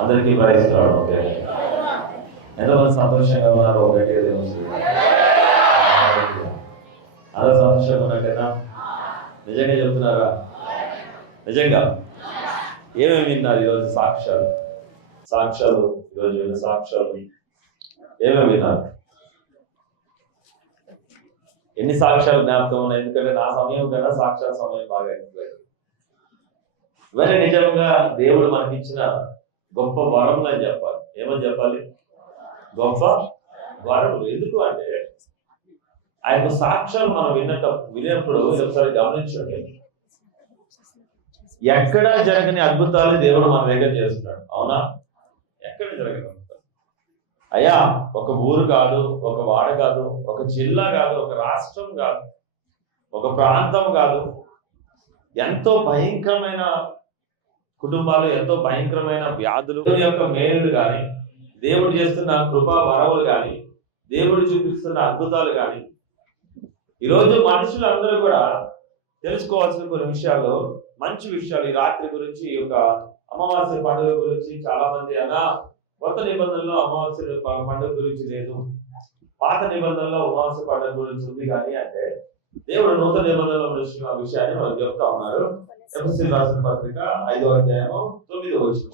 అందరికీ భరిస్తున్నాడు. ఓకే, ఎంతమంది సంతోషంగా ఉన్నారు? ఒకటి అందరూ సంతోషంగా ఉన్నట్టేనా? నిజంగా చెప్తున్నారా? నిజంగా ఏమేమి విన్నారు ఈరోజు? సాక్ష్యాలు ఈరోజు విన్న సాక్ష్యాలు ఏమేమి విన్నారు? ఎన్ని సాక్ష్యాలు జ్ఞాపకం ఉన్నాయి? ఎందుకంటే నా సమయం కన్నా సాక్ష్యాల సమయం బాగా ఎక్కువైంది. ఇవన్నీ నిజంగా దేవుడు మనకిచ్చిన గొప్ప వరములు అని చెప్పాలి. ఏమని చెప్పాలి? గొప్ప వరములు. ఎందుకు అంటే ఆయన సాక్ష్యాలు మనం వినేప్పుడు ఒకసారి గమనించండి, ఎక్కడ జరగని అద్భుతాలు దేవుడు మన దగ్గర చేస్తున్నాడు. అవునా? ఎక్కడ జరగని అద్భుతాలు. అయ్యా, ఒక ఊరు కాదు, ఒక వాడ కాదు, ఒక జిల్లా కాదు, ఒక రాష్ట్రం కాదు, ఒక ప్రాంతం కాదు, ఎంతో భయంకరమైన కుటుంబాలు, ఎంతో భయంకరమైన వ్యాధులు యొక్క మేలులు కానీ, దేవుడు చేస్తున్న కృపా వరములు కానీ, దేవుడు చూపిస్తున్న అద్భుతాలు కానీ, ఈరోజు మనుషులందరూ కూడా తెలుసుకోవాల్సిన కొన్ని విషయాలు, మంచి విషయాలు. ఈ రాత్రి గురించి, ఈ యొక్క అమావాస్య పండుగ గురించి చాలా మంది కొత్త నిబంధనలో అమావాస్య పండుగ గురించి లేదు, పాత నిబంధనలో అమావాస్య పండుగ గురించి ఉంది కానీ అంటే దేవుడు నూతన నిబంధనలో ఆ విషయాన్ని మనకు చెప్తా ఉన్నారు. ఎఫెసీయులకు రాసిన పత్రిక 5వ అధ్యాయము 9వ వచనం,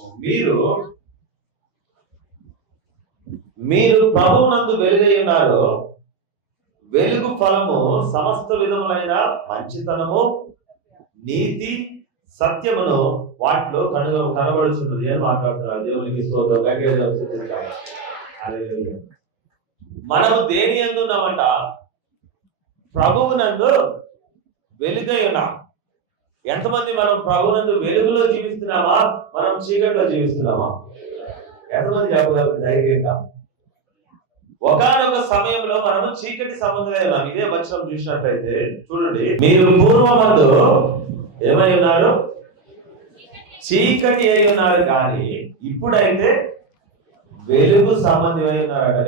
మీరు ప్రభువునందు వెలుగై ఉన్నారు, వెలుగు ఫలము సమస్త విధములైన మంచితనము, నీతి, సత్యమును వాటిలో కనబడుచున్నది అని మాట్లాడుతున్నారు. దేవునికి స్తోత్రం. మనము దేని యందు ఉన్నామంట? ప్రభువునందు వెలుగై ఉన్నాం. ఎంతమంది మనం ప్రభువునందు వెలుగులో జీవిస్తున్నామా, మనం చీకటిలో జీవిస్తున్నామా? ఎంతమంది చెప్పగలరు ధైర్యంగా? ఒకానొక సమయంలో మనము చీకటి సంబంధమై ఉన్నాం. ఇదే వచనం చూసినట్లయితే చూడండి, మీరు పూర్వమందు ఏమై ఉన్నారు? చీకటి అయి ఉన్నారు, కానీ ఇప్పుడైతే వెలుగు సంబంధమై ఉన్నారట.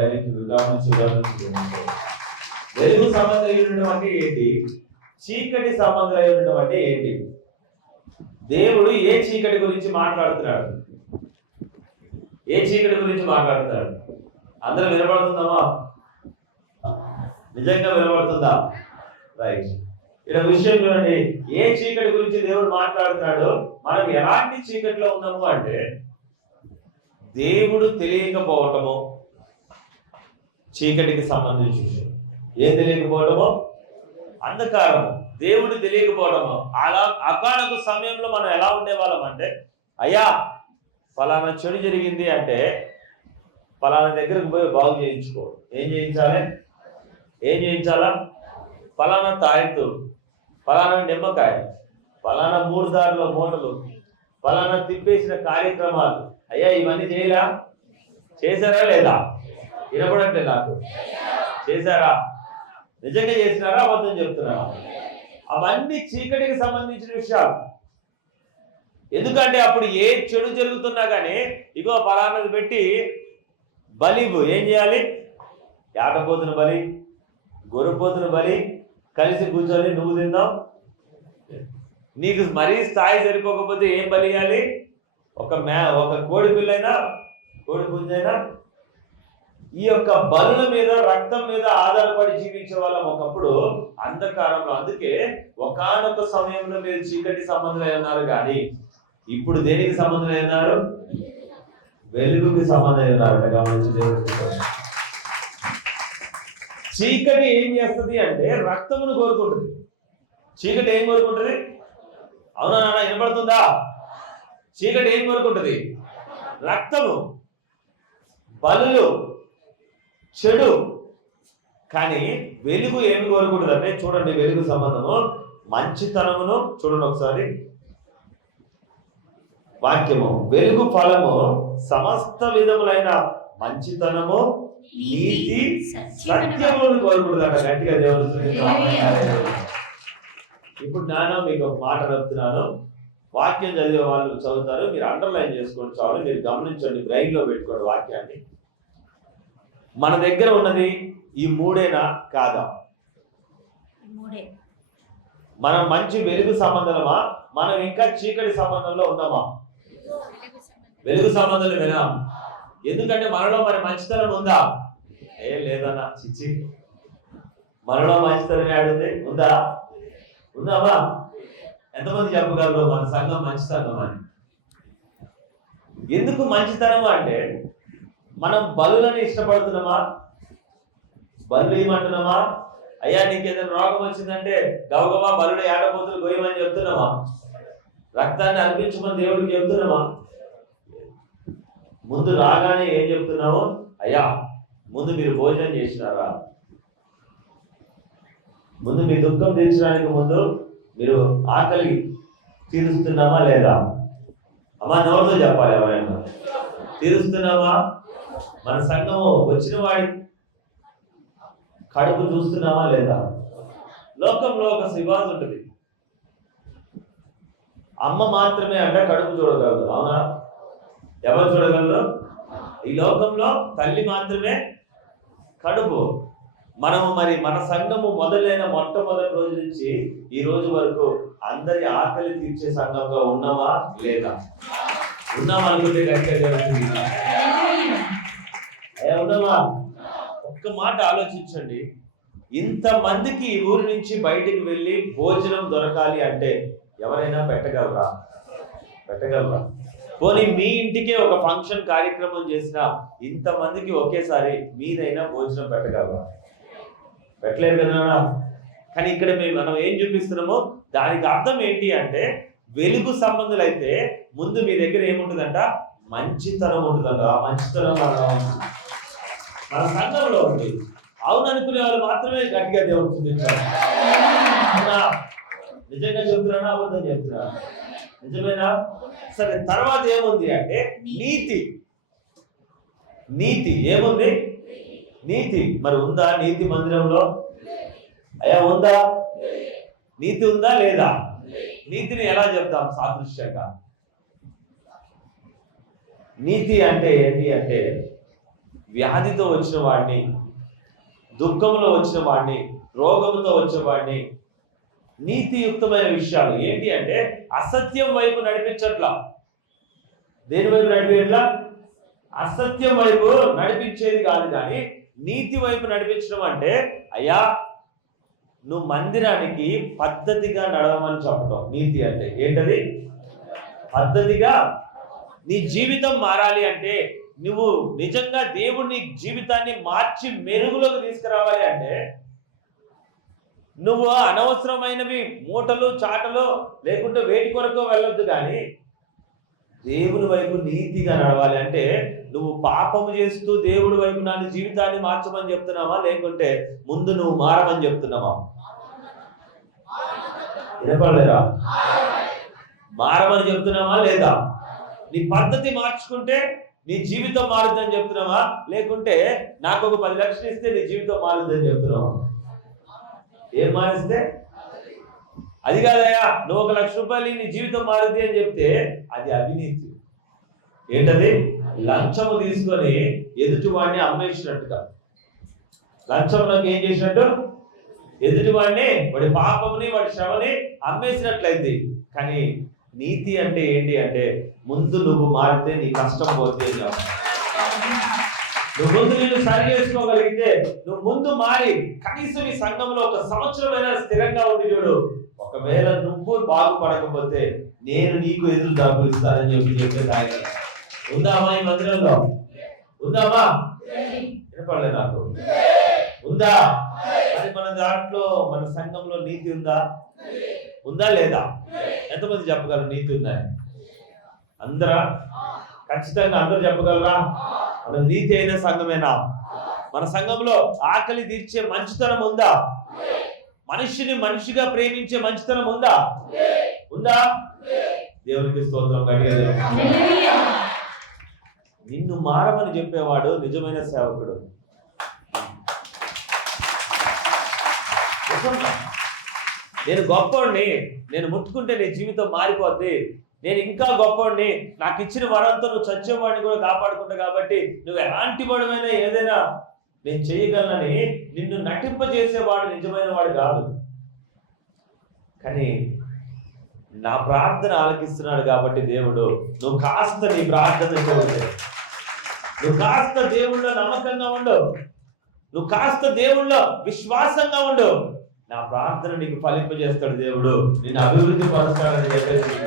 వెలుగు సంబంధం ఉండడం అంటే ఏంటి? చీకటి సంబంధం ఉండడం అంటే ఏంటి? దేవుడు ఏ చీకటి గురించి మాట్లాడుతున్నాడు? ఏ చీకటి గురించి మాట్లాడుతున్నాడు? అందరూ వినపడుతుందామా? నిజంగా వినపడుతుందా? రైట్. ఇక్కడ విషయం చూడండి, ఏ చీకటి గురించి దేవుడు మాట్లాడుతున్నాడు? మనం ఎలాంటి చీకటిలో ఉన్నాము అంటే, దేవుడు తెలియకపోవటము చీకటికి సంబంధించి. ఏం తెలియకపోవటము? అంధకారం. దేవుడు తెలియకపోవటము. అలా అకానొక సమయంలో మనం ఎలా ఉండేవాళ్ళం అంటే, అయ్యా ఫలానా చెడు జరిగింది అంటే ఫలానా దగ్గరకు పోయి బాగు చేయించుకో. ఏం చేయించాలా? ఫలానా తాయెత్తు, ఫలానా నిమ్మకాయ, ఫలానా 3 దారిలో మూటలు, ఫలానా తిప్పేసిన కార్యక్రమాలు. అయ్యా ఇవన్నీ చేశారా లేదా? వినపడంటే నాకు చేశారా? నిజంగా చేసినారా? అబద్ధం చెప్తున్నారా? అవన్నీ చీకటికి సంబంధించిన విషయాలు. ఎందుకంటే అప్పుడు ఏ చెడు జరుగుతున్నా కానీ, ఇగో ఫలానాది పెట్టి బలివు. ఏం చేయాలి? ఏటపోతున్న బలి, గొర్రెపోతున్న బలి కలిసి కూర్చొని నువ్వు తిందాం. నీకు మరీ స్థాయి సరిపోకపోతే ఏం బలి ఇవ్వాలి? ఒక కోడి పిల్లైనా, కోడి పుంజైనా. ఈ యొక్క బలుల మీద, రక్తం మీద ఆధారపడి జీవించే వాళ్ళం ఒకప్పుడు అంధకారంలో. అందుకే ఒకానొక సమయంలో మీరు చీకటి సంబంధమై ఉన్నారు, కానీ ఇప్పుడు దేనికి సంబంధమై ఉన్నారు? వెలుగుకి సంబంధమై ఉన్నారు. గమనించి, చీకటి ఏం చేస్తుంది అంటే రక్తమును కోరుకుంటుంది. చీకటి ఏం కోరుకుంటుంది? అవునా నాన్న? వినపడుతుందా? చీకటి ఏం కోరుకుంటుంది? రక్తము, బలులు, చెడు. కానీ వెలుగు ఏమి కోరుకుంటుంది అంటే, చూడండి, వెలుగు సంబంధము మంచితనమును. చూడండి ఒకసారి వాక్యము, వెలుగు ఫలము సమస్త విధములైన మంచితనము, నీతి, సత్యములను కోరుకుంటుందట. గట్టిగా దేవుడు. ఇప్పుడు నేను మీకు ఒక మాట చెప్తున్నాను, వాక్యం చదివే వాళ్ళు చదువుతారు, మీరు అండర్లైన్ చేసుకోండి చాలు. మీరు గమనించండి, బ్రెయిన్ లో పెట్టుకోండి వాక్యాన్ని. మన దగ్గర ఉన్నది ఈ 3 కాదా? మనం మంచి వెలుగు సంబంధమా, మనం ఇంకా చీకటి సంబంధంలో ఉన్నామా? వెలుగు సంబంధంలో వినా. ఎందుకంటే మనలో మరి మంచితనం ఉందా? ఏం లేదన్నా, చిచ్చి. మనలో మంచితనం ఏడుంది? ఉందా? ఉందామా? ఎంతమంది చెప్పగలరు మన సంఘం మంచి సంఘం అని? ఎందుకు మంచితనం అంటే మనం బలులని ఇష్టపడుతున్నామా? బలు ఏమంటున్నామా? అయ్యా నీకు ఏదైనా రోగం వచ్చిందంటే గవగవా బలుడు ఏడపోతులు గొయ్యమని చెప్తున్నామా? రక్తాన్ని అర్పించమని దేవుడికి చెప్తున్నామా? ముందు రాగానే ఏం చెప్తున్నావు? అయ్యా ముందు మీరు భోజనం చేసినారా? ముందు మీ దుఃఖం తీర్చడానికి ముందు మీరు ఆకలి తీరుస్తున్నామా లేదా? అమ్మా నోటితో చెప్పాలి. ఎవరైనా తీరుస్తున్నామా? మన సంఘము వచ్చిన వాడి కడుపు చూస్తున్నామా లేదా? లోకంలో ఒక శివాజు ఉంటుంది. అమ్మ మాత్రమే అంటే కడుపు చూడగలదు, అవునా? ఎవరు చూడగలరు? ఈ లోకంలో తల్లి మాత్రమే కడుపు. మనము మరి మన సంఘము మొదలైన మొట్టమొదటి రోజు నుంచి ఈ రోజు వరకు అందరి ఆకలి తీర్చే సంఘంగా ఉన్నామా లేదా? ఉన్నామనుకుంటే గట్టిగా ఉన్నామా? ఒక్క మాట ఆలోచించండి. ఇంతమందికి ఈ ఊరి నుంచి బయటికి వెళ్ళి భోజనం దొరకాలి అంటే ఎవరైనా పెట్టగలరా? పెట్టగలరా? పోనీ మీ ఇంటికే ఒక ఫంక్షన్ కార్యక్రమం చేసినా ఇంతమందికి ఒకేసారి మీరైనా భోజనం పెట్టగలరా? పెట్టలేరు కదా. కానీ ఇక్కడ మనం ఏం చూపిస్తున్నామో దానికి అర్థం ఏంటి అంటే, వెలుగు సంబంధులైతే ముందు మీ దగ్గర ఏముంటుందంట? మంచితనం ఉంటుందంట. ఆ మంచితనం మన సంఘంలో ఉంది. అవును అనుకునే వాళ్ళు మాత్రమే గట్టిగా దేవుడు చూపించారు. నిజంగా చెప్తున్నానా అబద్ధం చెప్తున్నా? నిజమేనా? సరే, తర్వాత ఏముంది అంటే నీతి. నీతి ఏముంది? నీతి. మరి ఉందా నీతి మందిరంలో? అయ్యా ఉందా? నీతి ఉందా లేదా? నీతిని ఎలా చెప్తాం సాదృశ్యంగా? నీతి అంటే ఏంటి అంటే, వ్యాధితో వచ్చిన వాడిని, దుఃఖంలో వచ్చిన వాడిని, రోగంతో వచ్చిన వాడిని, నీతియుక్తమైన విషయాలు ఏంటి అంటే అసత్యం వైపు నడిపించట్లా. దేని వైపు నడిపేట్లా? అసత్యం వైపు నడిపించేది కాదు, కానీ నీతి వైపు నడిపించడం అంటే, అయ్యా నువ్వు మందిరానికి పద్ధతిగా నడవమని చెప్పడం నీతి అంటే. ఏంటది? పద్ధతిగా. నీ జీవితం మారాలి అంటే, నువ్వు నిజంగా దేవుడి జీవితాన్ని మార్చి మెరుగులోకి తీసుకురావాలి అంటే, నువ్వు అనవసరమైనవి మూటలు చాటలు లేకుంటే వేటి కొరకు వెళ్ళొద్దు, కానీ దేవుని వైపు నీతిగా నడవాలి అంటే నువ్వు పాపము చేస్తూ దేవుడి వైపు నా జీవితాన్ని మార్చమని చెప్తున్నావా, లేకుంటే ముందు నువ్వు మారమని చెప్తున్నావా? వినపడలేరా? మారమని చెప్తున్నావా లేదా? నీ పద్ధతి మార్చుకుంటే నీ జీవితం మారుద్దని చెప్తున్నావా, లేకుంటే నాకు ఒక 10 లక్షలు ఇస్తే నీ జీవితం మారుద్దని చెప్తున్నావా? ఏం మారిస్తే? అది కాదయా నువ్వు 1 లక్ష రూపాయలు నీ జీవితం మారుద్ది అని చెప్తే అది అవినీతి. ఏంటది? లంచము తీసుకొని ఎదుటి వాడిని అమ్మేసినట్టుగా. లంచమునకు ఏం చేసినట్టు? ఎదుటి వాడిని, వాడి పాపముని, వాడి శ్రమని అమ్మేసినట్లయింది. కానీ నీతి అంటే ఏంటి అంటే, ముందు నువ్వు మారితే నీ కష్టం పోతే, నువ్వు ముందు నిన్ను సరి చేసుకోగలిగితే, నువ్వు ముందు మారి కనీసం ఈ సంఘంలో 1 సంవత్సరమైనా స్థిరంగా ఉండి చూడు. ఒకవేళ నువ్వు బాగుపడకపోతే నేను నీకు ఎదురు డబ్బులు ఇస్తానని చెప్పే ఆయన ఉందామా ఈ మందిరంలో? ఉందామా? వినపడలే నాకు. ఉందా? అది మన దాంట్లో, మన సంఘంలో నీతి ఉందా? ఉందా లేదా? ఎంతమంది చెప్పగలరు నీతి ఉందని? అందరా? ఖచ్చితంగా అందరూ చెప్పగలరా? మన నీతి అయిన సంఘమేనా? మన సంఘంలో ఆకలి తీర్చే మంచితనం ఉందా? మనిషిని మనిషిగా ప్రేమించే మంచితనం ఉందా? ఉందా? దేవునికి స్తోత్రం. గట్టిగా నిన్ను మారమని చెప్పేవాడు నిజమైన సేవకుడు. నేను గొప్పవాడిని, నేను ముట్టుకుంటే నీ జీవితం మారిపోద్ది, నేను ఇంకా గొప్పవాడిని, నాకు ఇచ్చిన వరంతో నువ్వు చచ్చేవాడిని కూడా కాపాడుకుంటా, కాబట్టి నువ్వు ఎలాంటి వాడివైనా ఏదైనా నేను చేయగలనని నిన్ను నటింపజేసేవాడు నిజమైన వాడు కాదు. కానీ నా ప్రార్థన ఆలకిస్తున్నాడు కాబట్టి దేవుడు, నువ్వు కాస్త నీ ప్రార్థన చేయలేదు, నువ్వు కాస్త దేవుళ్ళో నమ్మకంగా ఉండు, నువ్వు కాస్త దేవుళ్ళో విశ్వాసంగా ఉండు, నా ప్రార్థన నీకు ఫలింపజేస్తాడు దేవుడు, నిన్ను అభివృద్ధి పరుస్తాడని చెప్పేసి.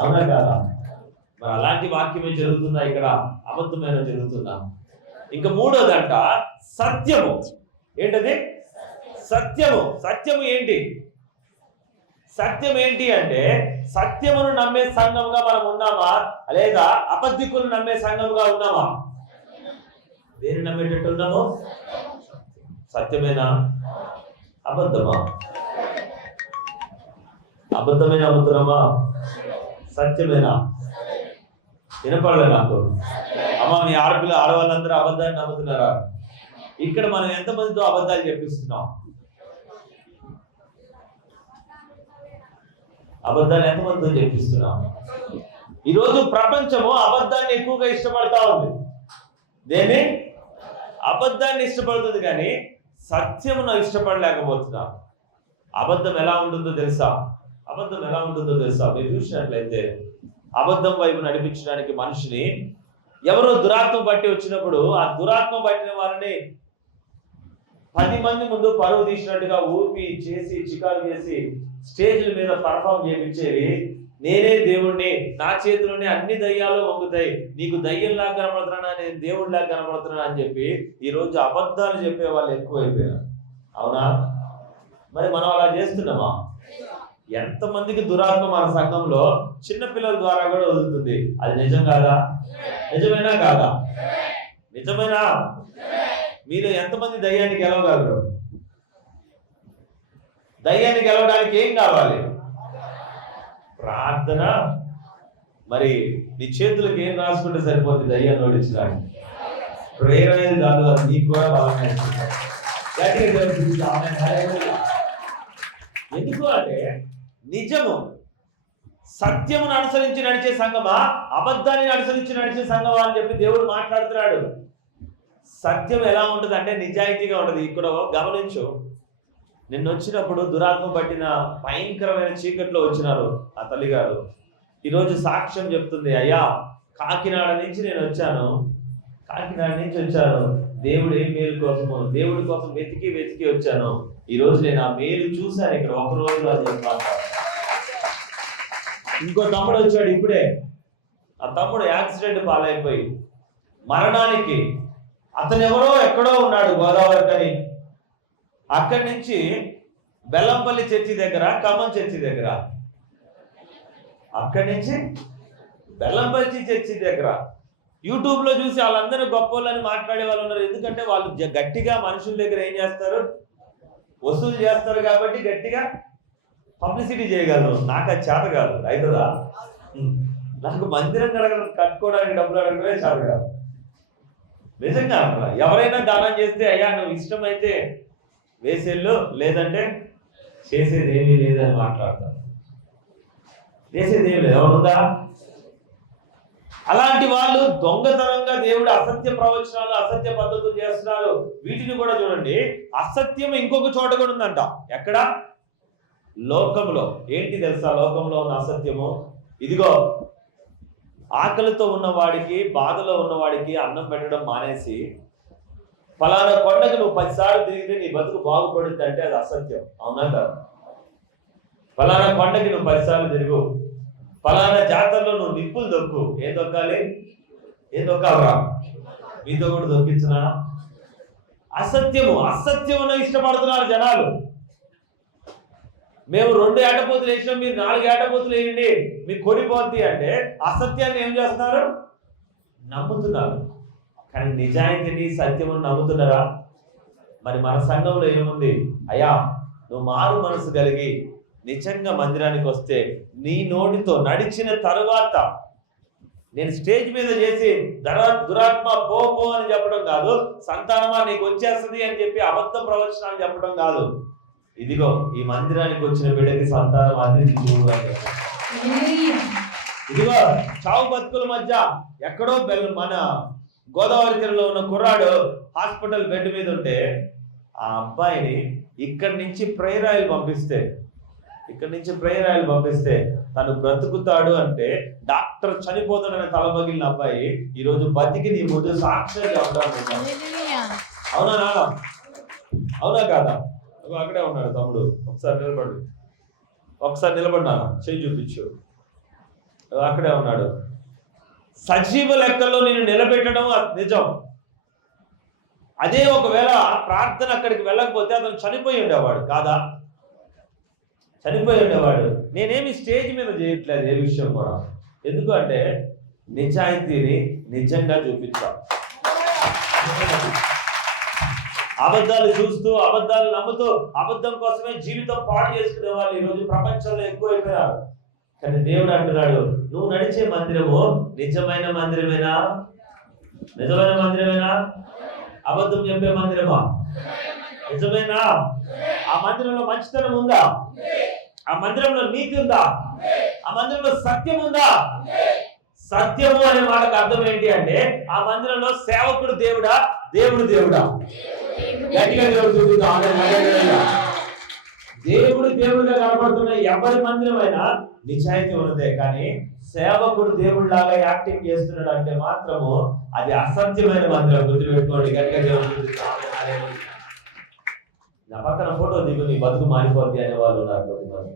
అవునా కాదా? మరి అలాంటి వాక్యమే జరుగుతుందా ఇక్కడ? అబద్ధమైన జరుగుతుందా? ఇంకా మూడోదంట సత్యము. ఏంటది? సత్యము. సత్యము ఏంటి? సత్యం ఏంటి అంటే సత్యమును నమ్మే సంఘంగా మనం ఉన్నామా, లేదా అబద్ధికులు నమ్మే సంఘంగా ఉన్నామా? దేని నమ్మేటట్టు ఉన్నాము? సత్యమేనా అబద్ధమా? అబద్ధమే నమ్ముతున్నామా? సత్యమేనా? వినపడలే నాకు. అమ్మ, మీ ఆడవాళ్ళందరూ అబద్ధాన్ని నమ్ముతున్నారా? ఇక్కడ మనం ఎంతమందితో అబద్ధాలు చెప్పిస్తున్నాం? అబద్ధాలు ఎంతమందితో చెప్పిస్తున్నాం? ఈరోజు ప్రపంచము అబద్ధాన్ని ఎక్కువగా ఇష్టపడతా ఉంది. దేని? అబద్ధాన్ని ఇష్టపడుతుంది, కానీ సత్యమును ఇష్టపడలేకపోతున్నాం. అబద్ధం ఎలా ఉంటుందో తెలుసా? అబద్ధం ఎలా ఉంటుందో తెలుసా? మీరు చూసినట్లయితే అబద్ధం వైపు నడిపించడానికి మనిషిని ఎవరో దురాత్మ బట్టి వచ్చినప్పుడు ఆ దురాత్మ పట్టిన వారిని 10 మంది ముందు పరువు తీసినట్టుగా ఊపి చేసి చికాకు చేసి స్టేజ్ల మీద పర్ఫామ్ చేయించేవి. నేనే దేవుణ్ణి, నా చేతిలోనే అన్ని దయ్యాలు వంగుతాయి, నీకు దయ్యంలాగా కనపడుతున్నా, నేను దేవుడిలాగా కనపడుతున్నా అని చెప్పి ఈరోజు అబద్ధాలు చెప్పే వాళ్ళు ఎక్కువైపోయారు. అవునా? మరి మనం అలా చేస్తున్నామా? ఎంతమందికి దురాత్మ మన సంఘంలో చిన్నపిల్లల ద్వారా కూడా వదులుతుంది. అది నిజం కాదా? నిజమేనా కాదా? నిజమేనా? మీరు ఎంతమంది దయ్యాన్ని గెలవగలరు? దయ్యాన్ని గెలవడానికి ఏం కావాలి? ప్రార్థన. మరి నీ చేతులకు ఏం రాసుకుంటే సరిపోతుంది దయ్యాన్ని ఓడించడానికి? ప్రేరణ కాదు, అది నీకు కూడా బాగా. ఎందుకు అంటే నిజము సత్యమును అనుసరించి నడిచే సంఘమా, అబద్ధాన్ని అనుసరించి నడిచే సంఘమా అని చెప్పి దేవుడు మాట్లాడుతున్నాడు. సత్యం ఎలా ఉంటుంది అంటే నిజాయితీగా ఉంటుంది. ఇక్కడ గమనించు, నిన్న వచ్చినప్పుడు దురాత్మ పట్టిన భయంకరమైన చీకట్లో వచ్చినారు ఆ తల్లిగారు. ఈరోజు సాక్ష్యం చెప్తుంది, అయ్యా కాకినాడ నుంచి నేను వచ్చాను, కాకినాడ నుంచి వచ్చాను, దేవుడు ఏం మేలు కోసము, దేవుడి కోసం వెతికి వెతికి వచ్చాను, ఈరోజు నేను ఆ మేలు చూశాను ఇక్కడ ఒక రోజు అని చెప్పాను. ఇంకో తమ్ముడు వచ్చాడు ఇప్పుడే, ఆ తమ్ముడు యాక్సిడెంట్ పాలైపోయి మరణానికి, అతను ఎవరో ఎక్కడో ఉన్నాడు గోదావరి కని, అక్కడి నుంచి బెల్లంపల్లి చర్చి దగ్గర, ఖమ్మం చర్చి దగ్గర, అక్కడి నుంచి బెల్లంపల్లి చర్చి దగ్గర యూట్యూబ్లో చూసి వాళ్ళందరూ గొప్ప వాళ్ళని మాట్లాడే వాళ్ళు ఉన్నారు. ఎందుకంటే వాళ్ళు గట్టిగా మనుషుల దగ్గర ఏం చేస్తారు, వసూలు చేస్తారు కాబట్టి గట్టిగా పబ్లిసిటీ చేయగలరు. నాకు అది చేత కాదు, అవుతుందా? నాకు మందిరం కట్టుకోవడానికి డబ్బులు అడగడమే చేత కాదు. నిజంగా ఎవరైనా దానం చేస్తే అయ్యా నువ్వు ఇష్టమైతే వేసేళ్ళు, లేదంటే చేసేది ఏమీ లేదని మాట్లాడతారు. చేసేది ఏమి లేదు, ఎవరుందా? అలాంటి వాళ్ళు దొంగతనంగా దేవుడు అసత్య ప్రవచనాలు, అసత్య పద్ధతులు చేస్తున్నారు. వీటిని కూడా చూడండి, అసత్యం ఇంకొక చోట కూడా ఉందంట. ఎక్కడ? లోకంలో. ఏంటి తెలుసా లోకంలో ఉన్న అసత్యము? ఇదిగో, ఆకలితో ఉన్నవాడికి, బాధలో ఉన్నవాడికి అన్నం పెట్టడం మానేసి ఫలానా కొండకు నువ్వు 10 సార్లు తిరిగితే నీ బతుకు బాగుపడుద్ది అంటే అది అసత్యం. అవునా కాదు? ఫలానా కొండకి నువ్వు 10 సార్లు తిరుగు, ఫలానా జాతరలో నువ్వు నిప్పులు దొక్కు. ఏం దొక్కాలి? ఏం దొక్కాలరా? మీతో కూడా దొక్కించునా? అసత్యము. అసత్యమును ఇష్టపడుతున్నారు జనాలు. మేము 2 ఏటపోతులు వేసినాం, మీరు 4 ఏటపోతులు వేయండి, మీకు కొడిపోద్ది అంటే అసత్యాన్ని ఏం చేస్తున్నారు? నమ్ముతున్నారు. కానీ నిజాయితీని, సత్యమును నమ్ముతున్నారా? మరి మన సంఘంలో ఏముంది? అయ్యా నువ్వు మారు మనసు కలిగి నిజంగా మందిరానికి వస్తే నీ నోటితో నడిచిన తరువాత, నేను స్టేజ్ మీద చేసి దురాత్మ పో పో అని చెప్పడం కాదు, సంతానమా నీకు వచ్చేస్తుంది అని చెప్పి అబద్ధ ప్రవచనాలు చెప్పడం కాదు, ఇదిగో ఈ మందిరానికి వచ్చిన బిడ్డకి సంతానం అందరికీ చూడు అని చెప్పారు. ఇదిగో చావు బతుకుల మధ్య ఎక్కడో మన గోదావరి తీరంలో ఉన్న కుర్రాడు హాస్పిటల్ బెడ్ మీద ఉంటే ఆ అబ్బాయిని ఇక్కడి నుంచి ప్రేయర్ ఆయిల్ పంపిస్తే ఇక్కడి నుంచి ప్రేయర్ ఆయిల్ పంపిస్తే తను బ్రతుకుతాడు అంటే డాక్టర్ చనిపోతాడని తలబగిలిన అబ్బాయి ఈరోజు బతికి నీ ముందు సాక్ష్యం చెప్పడం. అవునా నాన్న? అవునా కాదా? అక్కడే ఉన్నాడు తమ్ముడు, ఒకసారి నిలబడినాను, చెయ్యి చూపించు. అక్కడే ఉన్నాడు. సజీవ లెక్కల్లో నేను నిలబెట్టడం నిజం. అదే ఒకవేళ ప్రార్థన అక్కడికి వెళ్ళకపోతే అతను చనిపోయి ఉండేవాడు కాదా? చనిపోయి ఉండేవాడు. నేనేమి స్టేజ్ మీద చేయట్లేదు ఏ విషయం కూడా. ఎందుకు అంటే నిజాయితీని నిజంగా చూపించాలి. అబద్ధాలు చూస్తూ, అబద్ధాలు నమ్ముతూ, అబద్ధం కోసమే జీవితం పాడు చేసుకునే వాళ్ళు ఈరోజు ప్రపంచంలో ఎక్కువైపోయారు. కానీ దేవుడు అంటున్నాడు, నువ్వు నడిచే మందిరము నిజమైన మందిరమేనా? నిజమైన మందిరమేనా? అబద్ధం చెప్పే మందిరమా? నిజమేనా? ఆ మందిరంలో మంచితనం ఉందా? ఆ మందిరంలో నీతి ఉందా? ఆ మందిరంలో సత్యం ఉందా? సత్యము అనే మాటకు అర్థం ఏంటి అంటే ఆ మందిరంలో సేవకుడు దేవుడా, దేవుడు దేవుడా? గట్టిగా దేవుడు దేవుడిగా కనపడుతున్న ఎవరి మందిరమైనా నిజాయితీ ఉన్నదే. కానీ సేవకుడు దేవుడిలాగా యాక్టింగ్ చేస్తున్నాడు అంటే మాత్రము అది అసత్యమైన మందిరం. గుర్తుపెట్టుకోండి. గట్టిగా దేవుడు నా పక్కన ఫోటో దిగు, నీ బతుకు మారిపోద్ది అనే వాళ్ళు ఉన్నారు కొద్దిమంది.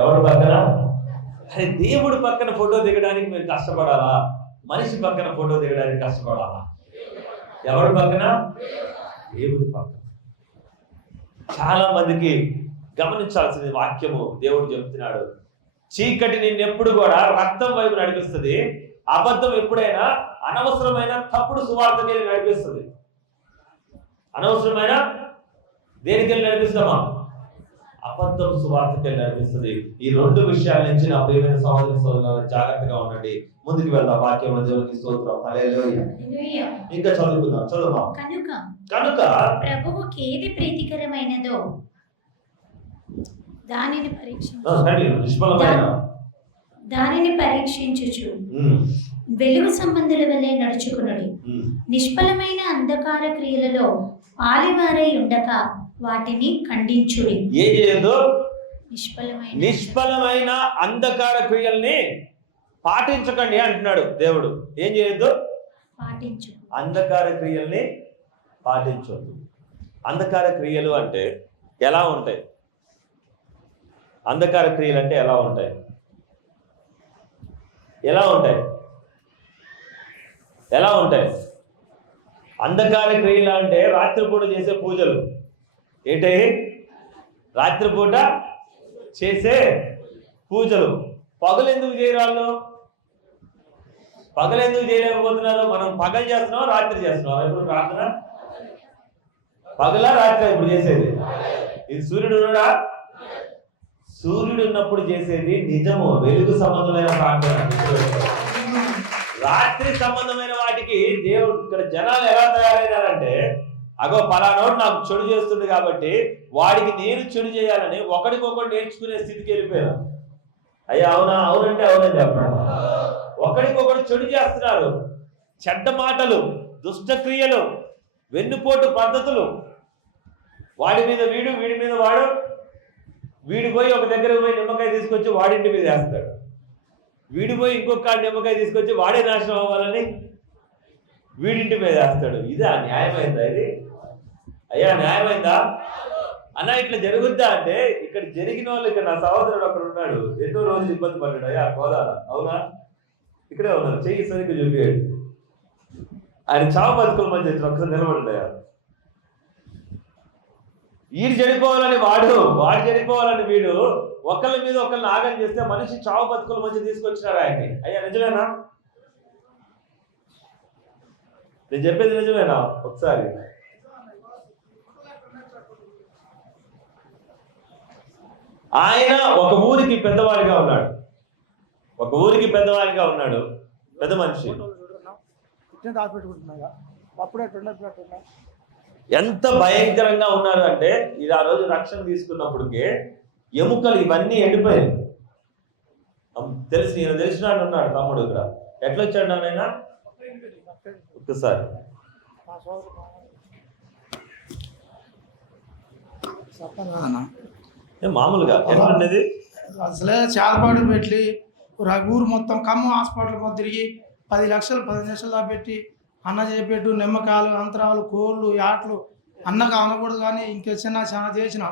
ఎవడు పక్కన? అరే దేవుడు పక్కన ఫోటో దిగడానికి మీరు కష్టపడాలా? మనిషి పక్కన ఫోటో దిగడానికి కష్టపడాలా? ఎవడు పక్కన? దేవుడి పక్కన. చాలా మందికి గమనించాల్సింది వాక్యము. దేవుడు చెప్తున్నాడు, చీకటి నిన్నెప్పుడు కూడా రక్తం వైపు నడిపిస్తుంది, అబద్ధం ఎప్పుడైనా అనవసరమైన తప్పుడు సువార్తకి నడిపిస్తుంది. అనవసరమైన దేనికి వెళ్ళి నడిపిస్తామా? అబద్ధం సువార్తకి నడిపిస్తుంది. ఈ రెండు విషయాల నుంచి నా ప్రియమైన సహోదరి సోదరులు జాగ్రత్తగా ఉండండి. ముందుకు వెళ్దాం. వాక్యం దేవునికి స్తోత్రం. హల్లెలూయా. ఇంకా చదువుకుందాం. చదువుదాం. కనుక ప్రభువుకి ఏది ప్రీతికరమైనదో దానిని పరీక్షించుచు వెలుగు సంబంధుల వలె నడుచుకునుడి. నిష్ఫలమైన అంధకార క్రియలలో పాలివారై ఉండక వాటిని ఖండించుడి. ఏం చేయదు? నిష్ఫలమైన అంధకార క్రియల్ని పాటించకండి అంటున్నాడు దేవుడు. ఏం చేయొద్దు? పాటించు. అంధకార క్రియల్ని పాటించొద్దు. అంధకార క్రియలు అంటే ఎలా ఉంటాయి? అంధకార క్రియలు అంటే ఎలా ఉంటాయి? ఎలా ఉంటాయి? ఎలా ఉంటాయి? అంధకార క్రియలు అంటే రాత్రిపూట చేసే పూజలు. ఏంటి? రాత్రిపూట చేసే పూజలు. పగలు ఎందుకు చేయరు వాళ్ళు? పగలు ఎందుకు చేయలేకపోతున్నారు? మనం పగలు చేస్తున్నాం, రాత్రి చేస్తున్నాం. ఇప్పుడు ప్రార్థన పగలా రాత్రి ఇప్పుడు చేసేది? ఇది సూర్యుడు ఉన్నాడా? సూర్యుడు ఉన్నప్పుడు చేసేది నిజము, వెలుగు సంబంధమైన ప్రార్థన. రాత్రి సంబంధమైన వాటికి దేవుడు ఇక్కడ జనాలు ఎలా తయారైనారంటే, అగో పలానోడు నాకు చెడు చేస్తుంది కాబట్టి వాడికి నేను చెడు చేయాలని ఒకడికొకటి నేర్చుకునే స్థితికి వెళ్ళిపోయాను. అయ్యా అవునా? అవునంటే అవునండి. అప్పుడు ఒకడికొకడు చెడు చేస్తున్నారు. చెడ్డ మాటలు, దుష్టక్రియలు, వెన్నుపోటు పద్ధతులు. వాడి మీద వీడు, వీడి మీద వాడు. వీడి పోయి ఒక దగ్గరకు పోయి నిమ్మకాయ తీసుకొచ్చి వాడింటి మీద వేస్తాడు. వీడి పోయి ఇంకొక నిమ్మకాయ తీసుకొచ్చి వాడే నాశనం అవ్వాలని వీడింటి మీద వేస్తాడు. ఇదా న్యాయమైందా ఇది? అయ్యా న్యాయమైందా అన్న? ఇట్లా జరుగుద్దా అంటే ఇక్కడ జరిగిన వాళ్ళు, ఇక్కడ నా సహోదరుడు అక్కడ ఉన్నాడు, ఎన్నో రోజులు ఇబ్బంది పడ్డాడు. అయ్యా కోదాల అవునా? ఇక్కడే ఉన్నారు. చెయ్యి సరిగ్గా చూపించాడు. ఆయన చావు బతుకుల మధ్య ఒకసారి నిలబడ్డాయా? వీడు చనిపోవాలని వాడు చనిపోవాలని వీడు, ఒకళ్ళ మీద ఒకళ్ళని ఆగం చేస్తే మనిషి చావు బతుకుల మధ్య తీసుకొచ్చినాడు ఆయన్ని. అయ్యా నిజమేనా? నేను చెప్పేది నిజమేనా? ఒకసారి ఆయన ఒక ఊరికి పెద్దవాడిగా ఉన్నాడు. ఒక ఊరికి పెద్దవాడిగా ఉన్నాడు. పెద్ద మనిషి. ఎంత భయంకరంగా ఉన్నారు అంటే, ఇది ఆ రోజు రక్షణ తీసుకున్నప్పటికే ఎముకలు ఇవన్నీ ఎండిపోయాయి. నేను తెలిసినాడు ఉన్నాడు తమ్ముడు ఇక్కడ. ఎట్లా వచ్చాడు నాయన? ఒక్కసారి మామూలుగా ఎట్లున్నది అసలే చేతపాటు పెట్టి ఊరు మొత్తం ఖమ్మం హాస్పిటల్ మొత్తం తిరిగి 10 లక్షలు 15 లక్షలు దాకా పెట్టి అన్న చేపెట్టు నిమ్మకాయలు అంతరాలు కోళ్ళు యాట్లు అన్నగా అనకూడదు కానీ ఇంకా చాలా చేసిన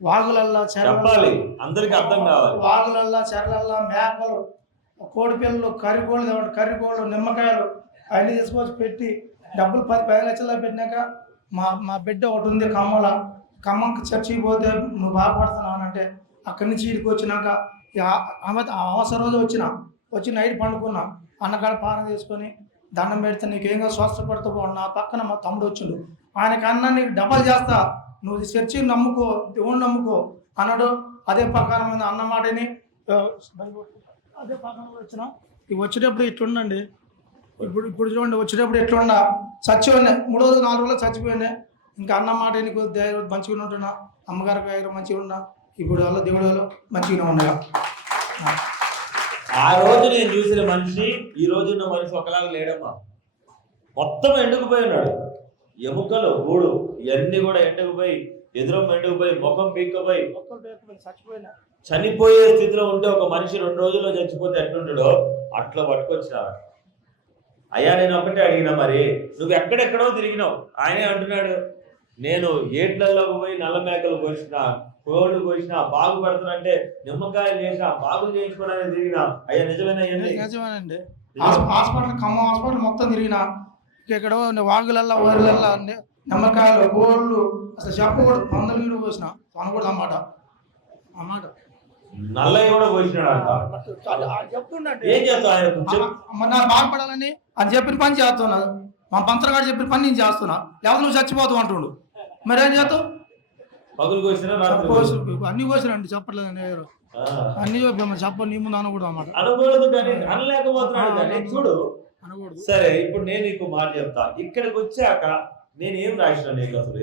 వాగులల్లా చెప్పాలి అందరికి అర్థం కావాలి. వాగులల్లా చెర్లల్లా మేకలు కోడి పిల్లలు కర్రీకోళ్ళు నిమ్మకాయలు అవన్నీ తీసుకొచ్చి పెట్టి డబ్బులు 10 లక్షలు పెట్టినాక మా బిడ్డ ఒకటి ఉంది ఖమ్మం చర్చికి పోతే నువ్వు బాగుపడుతున్నావు అంటే అక్కడి నుంచి ఇడికి వచ్చినాక అవసరం రోజు వచ్చి నైట్ పండుకున్నా అన్నకాడ పాలన చేసుకొని దండం పెడితే నీకేంగా స్వస్థపడుతూ నా పక్కన మా తమ్ముడు వచ్చిండు ఆయనకి అన్న నీకు డబల్ చేస్తా నువ్వు చర్చిని నమ్ముకో దేవుణ్ణి నమ్ముకో అన్నాడు. అదే ప్రకారమైన అన్న మాటని అదే ప్రకారం వచ్చిన ఇవి వచ్చేటప్పుడు ఇట్లుండండి. ఇప్పుడు చూడండి వచ్చేటప్పుడు ఎట్లున్నా చచ్చిపోయినా 3 రోజులు 4 రోజులు చచ్చిపోయినా ఇంకా అన్న మాట నీకు మంచిగా ఉంటున్నా అమ్మగారి దగ్గర మంచిగా ఉన్నా ఇప్పుడు వల్ల దేవుడి వల్ల మంచిగా ఉండగా. ఆ రోజు నేను చూసిన మనిషి ఈ రోజు ఉన్న మనిషి ఒకలాగా లేడమ్మా. మొత్తం ఎండుకుపోయి ఉన్నాడు. ఎముకలు గూడు ఇవన్నీ కూడా ఎండుకుపోయి ఎదురం ఎండుకుపోయి ముఖం పీక్కుపోయి చనిపోయే స్థితిలో ఉంటే ఒక మనిషి 2 రోజుల్లో చచ్చిపోతే ఎట్లుంటాడో అట్లా పట్టుకొచ్చినారు. అయ్యా నేను ఒకటే అడిగినా, మరి నువ్వు ఎక్కడెక్కడో తిరిగినావు. ఆయనే అంటున్నాడు నేను ఏట్లలోకి పోయి నల్ల మేకలు కోసిన కోళ్ళు కోసిన బాగు పెడతానంటే నిమ్మకాయలు చేసిన బాగులు చేయించుకోవడానికి తిరిగినా. అయ్యా నిజమేనండి. హాస్పిటల్ ఖమ్మం హాస్పిటల్ మొత్తం తిరిగినా ఇక్కడ వాగులల్లా ఊర్లల్లా నిమ్మకాయలు కోళ్ళు అసలు చెప్పకూడదు. పందులు కూడా పోసిన అనకూడదు అన్నమాట నల్లయ్య కూడా పోసినాడు. ఏం చేస్తావు ఆయన నాకు బాగుపడాలని అని చెప్పిన పని చేస్తున్నా. మా పంచగాడు చెప్పిన పని నేను చేస్తున్నా. లేకపోతే నువ్వు చచ్చిపోతావు అంటుండు. మరేం చేస్తావు? పగులు కోసినా అన్ని కోసినండి చెప్పట్లేదండి ఎవరు అన్ని చెప్పండి నీ ముందు అనకూడదు అన్నమాట. అనకూడదు కానీ అనలేకపోతున్నాడు కానీ చూడు అనకూడదు. సరే ఇప్పుడు నేను నీకు మాట చెప్తా. ఇక్కడికి వచ్చాక నేను ఏం రాసిన నీకు అసలు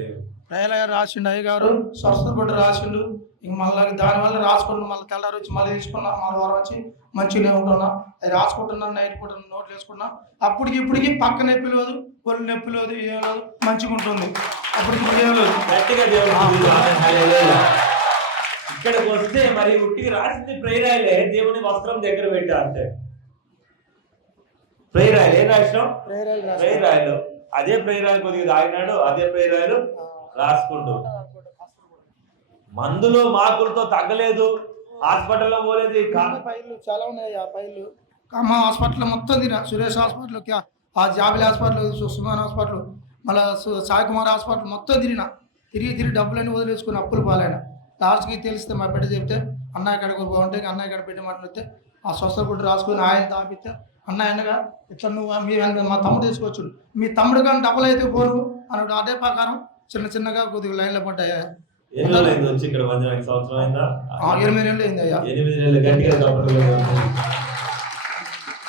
రాసిండు అయ్య గారు స్వస్థపడి రాసిండు. ఇంక మళ్ళీ దానివల్ల రాసుకుంటూ మళ్ళీ తెల్లారి వచ్చి మళ్ళీ తీసుకున్నా మళ్ళీ వారం వచ్చి మంచిగానే ఉంటున్నా. అది రాసుకుంటున్నా నైట్ పూట నోట్లు వేసుకున్నా. అప్పటికి ఇప్పటికి పక్క నొప్పి లేదు ఒళ్ళు నొప్పి లేదు ఏం లేదు మంచిగా ఉంటుంది. అప్పటికి ఏం లేదు. ఇక్కడికి వస్తే మరి ఉట్టికి రాసింది ప్రేరాయలే దేవుని వస్త్రం దగ్గర పెట్టా అంటే ప్రేరాయలు ఏం రాసినాం? ప్రేరాయలు. అదే ప్రేరాయలు కొద్దిగా తాగినాడు. అదే ప్రేరాయలు రాసుకుంటూ మందులు మార్కులతో తగ్గలేదు. హాస్పిటల్లో పోలేదు. పైలు చాలా ఉన్నాయి. ఆ పైలు ఖమ్మం హాస్పిటల్ మొత్తం తిరిగా. సురేష్ హాస్పిటల్కి ఆ జాబిలి హాస్పిటల్ సుమాన్ హాస్పిటల్ మళ్ళీ సాయి కుమార్ హాస్పిటల్ మొత్తం తిరిగి డబ్బులన్నీ వదిలేసుకుని అప్పులు పాలైన. లాస్ట్కి తెలిస్తే మా బిడ్డ చెప్తే అన్నయ్య కాడికి బాగుంటే అన్నయ్య కాడ పెట్టి మాట్లాడితే ఆ స్వస్థ గుడ్డు రాసుకుని ఆయన తాపిస్తే అన్నయ్య అనగా ఇట్లా నువ్వు మా తమ్ముడు తీసుకొచ్చు మీ తమ్ముడు కానీ డబ్బులు అయితే పోరు అన్నాడు. అదే ప్రకారం చిన్నగా కొద్దిగా లైన్లో పడ్డాయా. 8 సంవత్సరం అయిందా? 8 నెలలు అయింది అయ్యా. 8 నెలలు గట్టిగా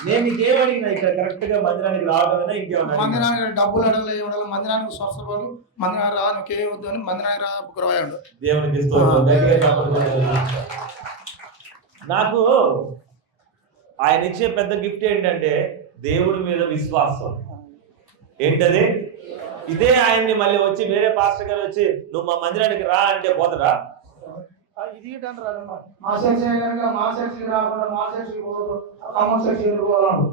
నేను నీకేమడిగినా ఇక్కడ కరెక్ట్ గా మందిరానికి రావడం ఇంకేమన్నా మందిరానికి డబ్బులు అడగలే ఇవ్వడం మందిరానికి స్వస్థపడు మందిరానికి రా నువ్వేం వద్దు అని మందిరానికి రా గురవాడు దేవునికి నాకు ఆయన ఇచ్చే పెద్ద గిఫ్ట్ ఏంటంటే దేవుడి మీద విశ్వాసం. ఏంటది? ఇదే ఆయన్ని మళ్ళీ వచ్చి వేరే పాస్టర్ గారు వచ్చి నువ్వు మా మందిరానికి రా అంటే పోతరా? ఇది మా చర్చి మా చర్చికి రాకుండా మా చర్చికి పోదు ఖమ్మం చర్చికి పోవాలను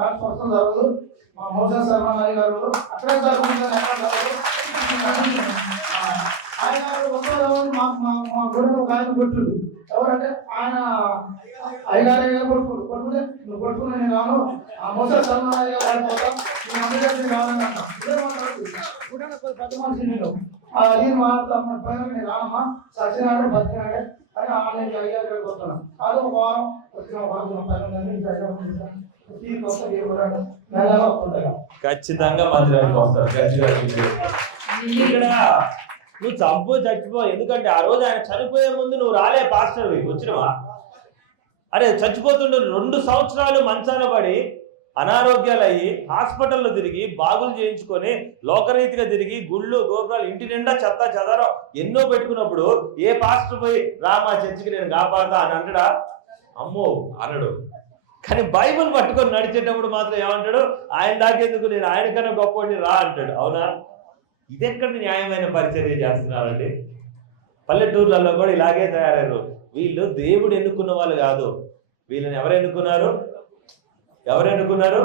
నాకు స్వస్థం జరగదు. మా మోసా శర్మ గారు అక్కడే జరుగుతుంది. ఆయన మా గుడిని ఒక ఆయన కొట్టుడు ఎవరంటే ఆయన అయ్యగారు కొట్టుకుంటే నువ్వు కొట్టుకున్నా నేను రాను. ఆ మోసా శర్మ గారు పోతాం రావాలని అంటాం. పెద్ద మనిషి నేను అది మాట్లాడుతున్నా నేను రానమ్మా సత్యనారాయణ బతికినాడే అని ఆన్లైన్ అయ్యారు పోతున్నాను. అది ఒక వారం ఖచ్చితంగా మందిరానికి వస్తారు. ఇక్కడ నువ్వు చచ్చిపో. ఎందుకంటే ఆ రోజు ఆయన చనిపోయే ముందు నువ్వు రాలే పాస్టర్ వచ్చినవా? అరే చచ్చిపోతుండే 2 సంవత్సరాలు మంచాన పడి అనారోగ్యాలు అయ్యి హాస్పిటల్లో తిరిగి బాగులు చేయించుకొని లోకరీతిగా తిరిగి గుళ్ళు గోపురాలు ఇంటి నిండా చెత్త చెదారం ఎన్నో పెట్టుకున్నప్పుడు ఏ పాస్టర్ పోయి రా మా చర్చికి నేను కాపాడుతా అని అంటాడా? అమ్మో అనడు. కానీ బైబుల్ పట్టుకొని నడిచేటప్పుడు మాత్రం ఏమంటాడు? ఆయన దాకేందుకు నేను ఆయన కన్నా గొప్పవాడిని రా అంటాడు. అవునా? ఇదెక్కడ న్యాయమైన పరిచర్య చేస్తున్నారండి? పల్లెటూర్లలో కూడా ఇలాగే తయారయ్యారు. వీళ్ళు దేవుడు ఎన్నుకున్న వాళ్ళు కాదు. వీళ్ళని ఎవరు ఎన్నుకున్నారు?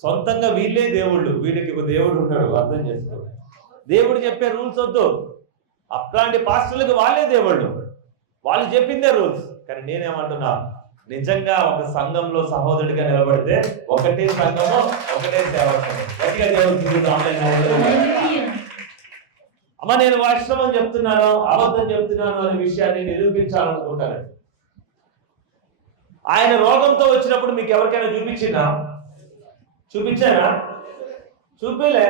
సొంతంగా వీళ్ళే దేవుళ్ళు. వీళ్ళకి ఒక దేవుడు ఉన్నాడు, అర్థం చేసుకోండి. దేవుడు చెప్పే రూల్స్ వద్దు. అట్లాంటి పాస్టర్లకు వాళ్ళే దేవుళ్ళు, వాళ్ళు చెప్పిందే రూల్స్. కానీ నేనేమంటున్నా, నిజంగా ఒక సంఘంలో సహోదరుడిగా నిలబడితే ఒకటే సంఘము, ఒకటే సేవకుడు. గట్టిగా దేవుడు అమ్మ, నేను వాస్తవం చెప్తున్నాను, అబద్ధం చెప్తున్నాను అనే విషయాన్ని నిరూపించాలనుకుంటాను. ఆయన రోగంతో వచ్చినప్పుడు మీకు ఎవరికైనా చూపించారా? చూపిలే.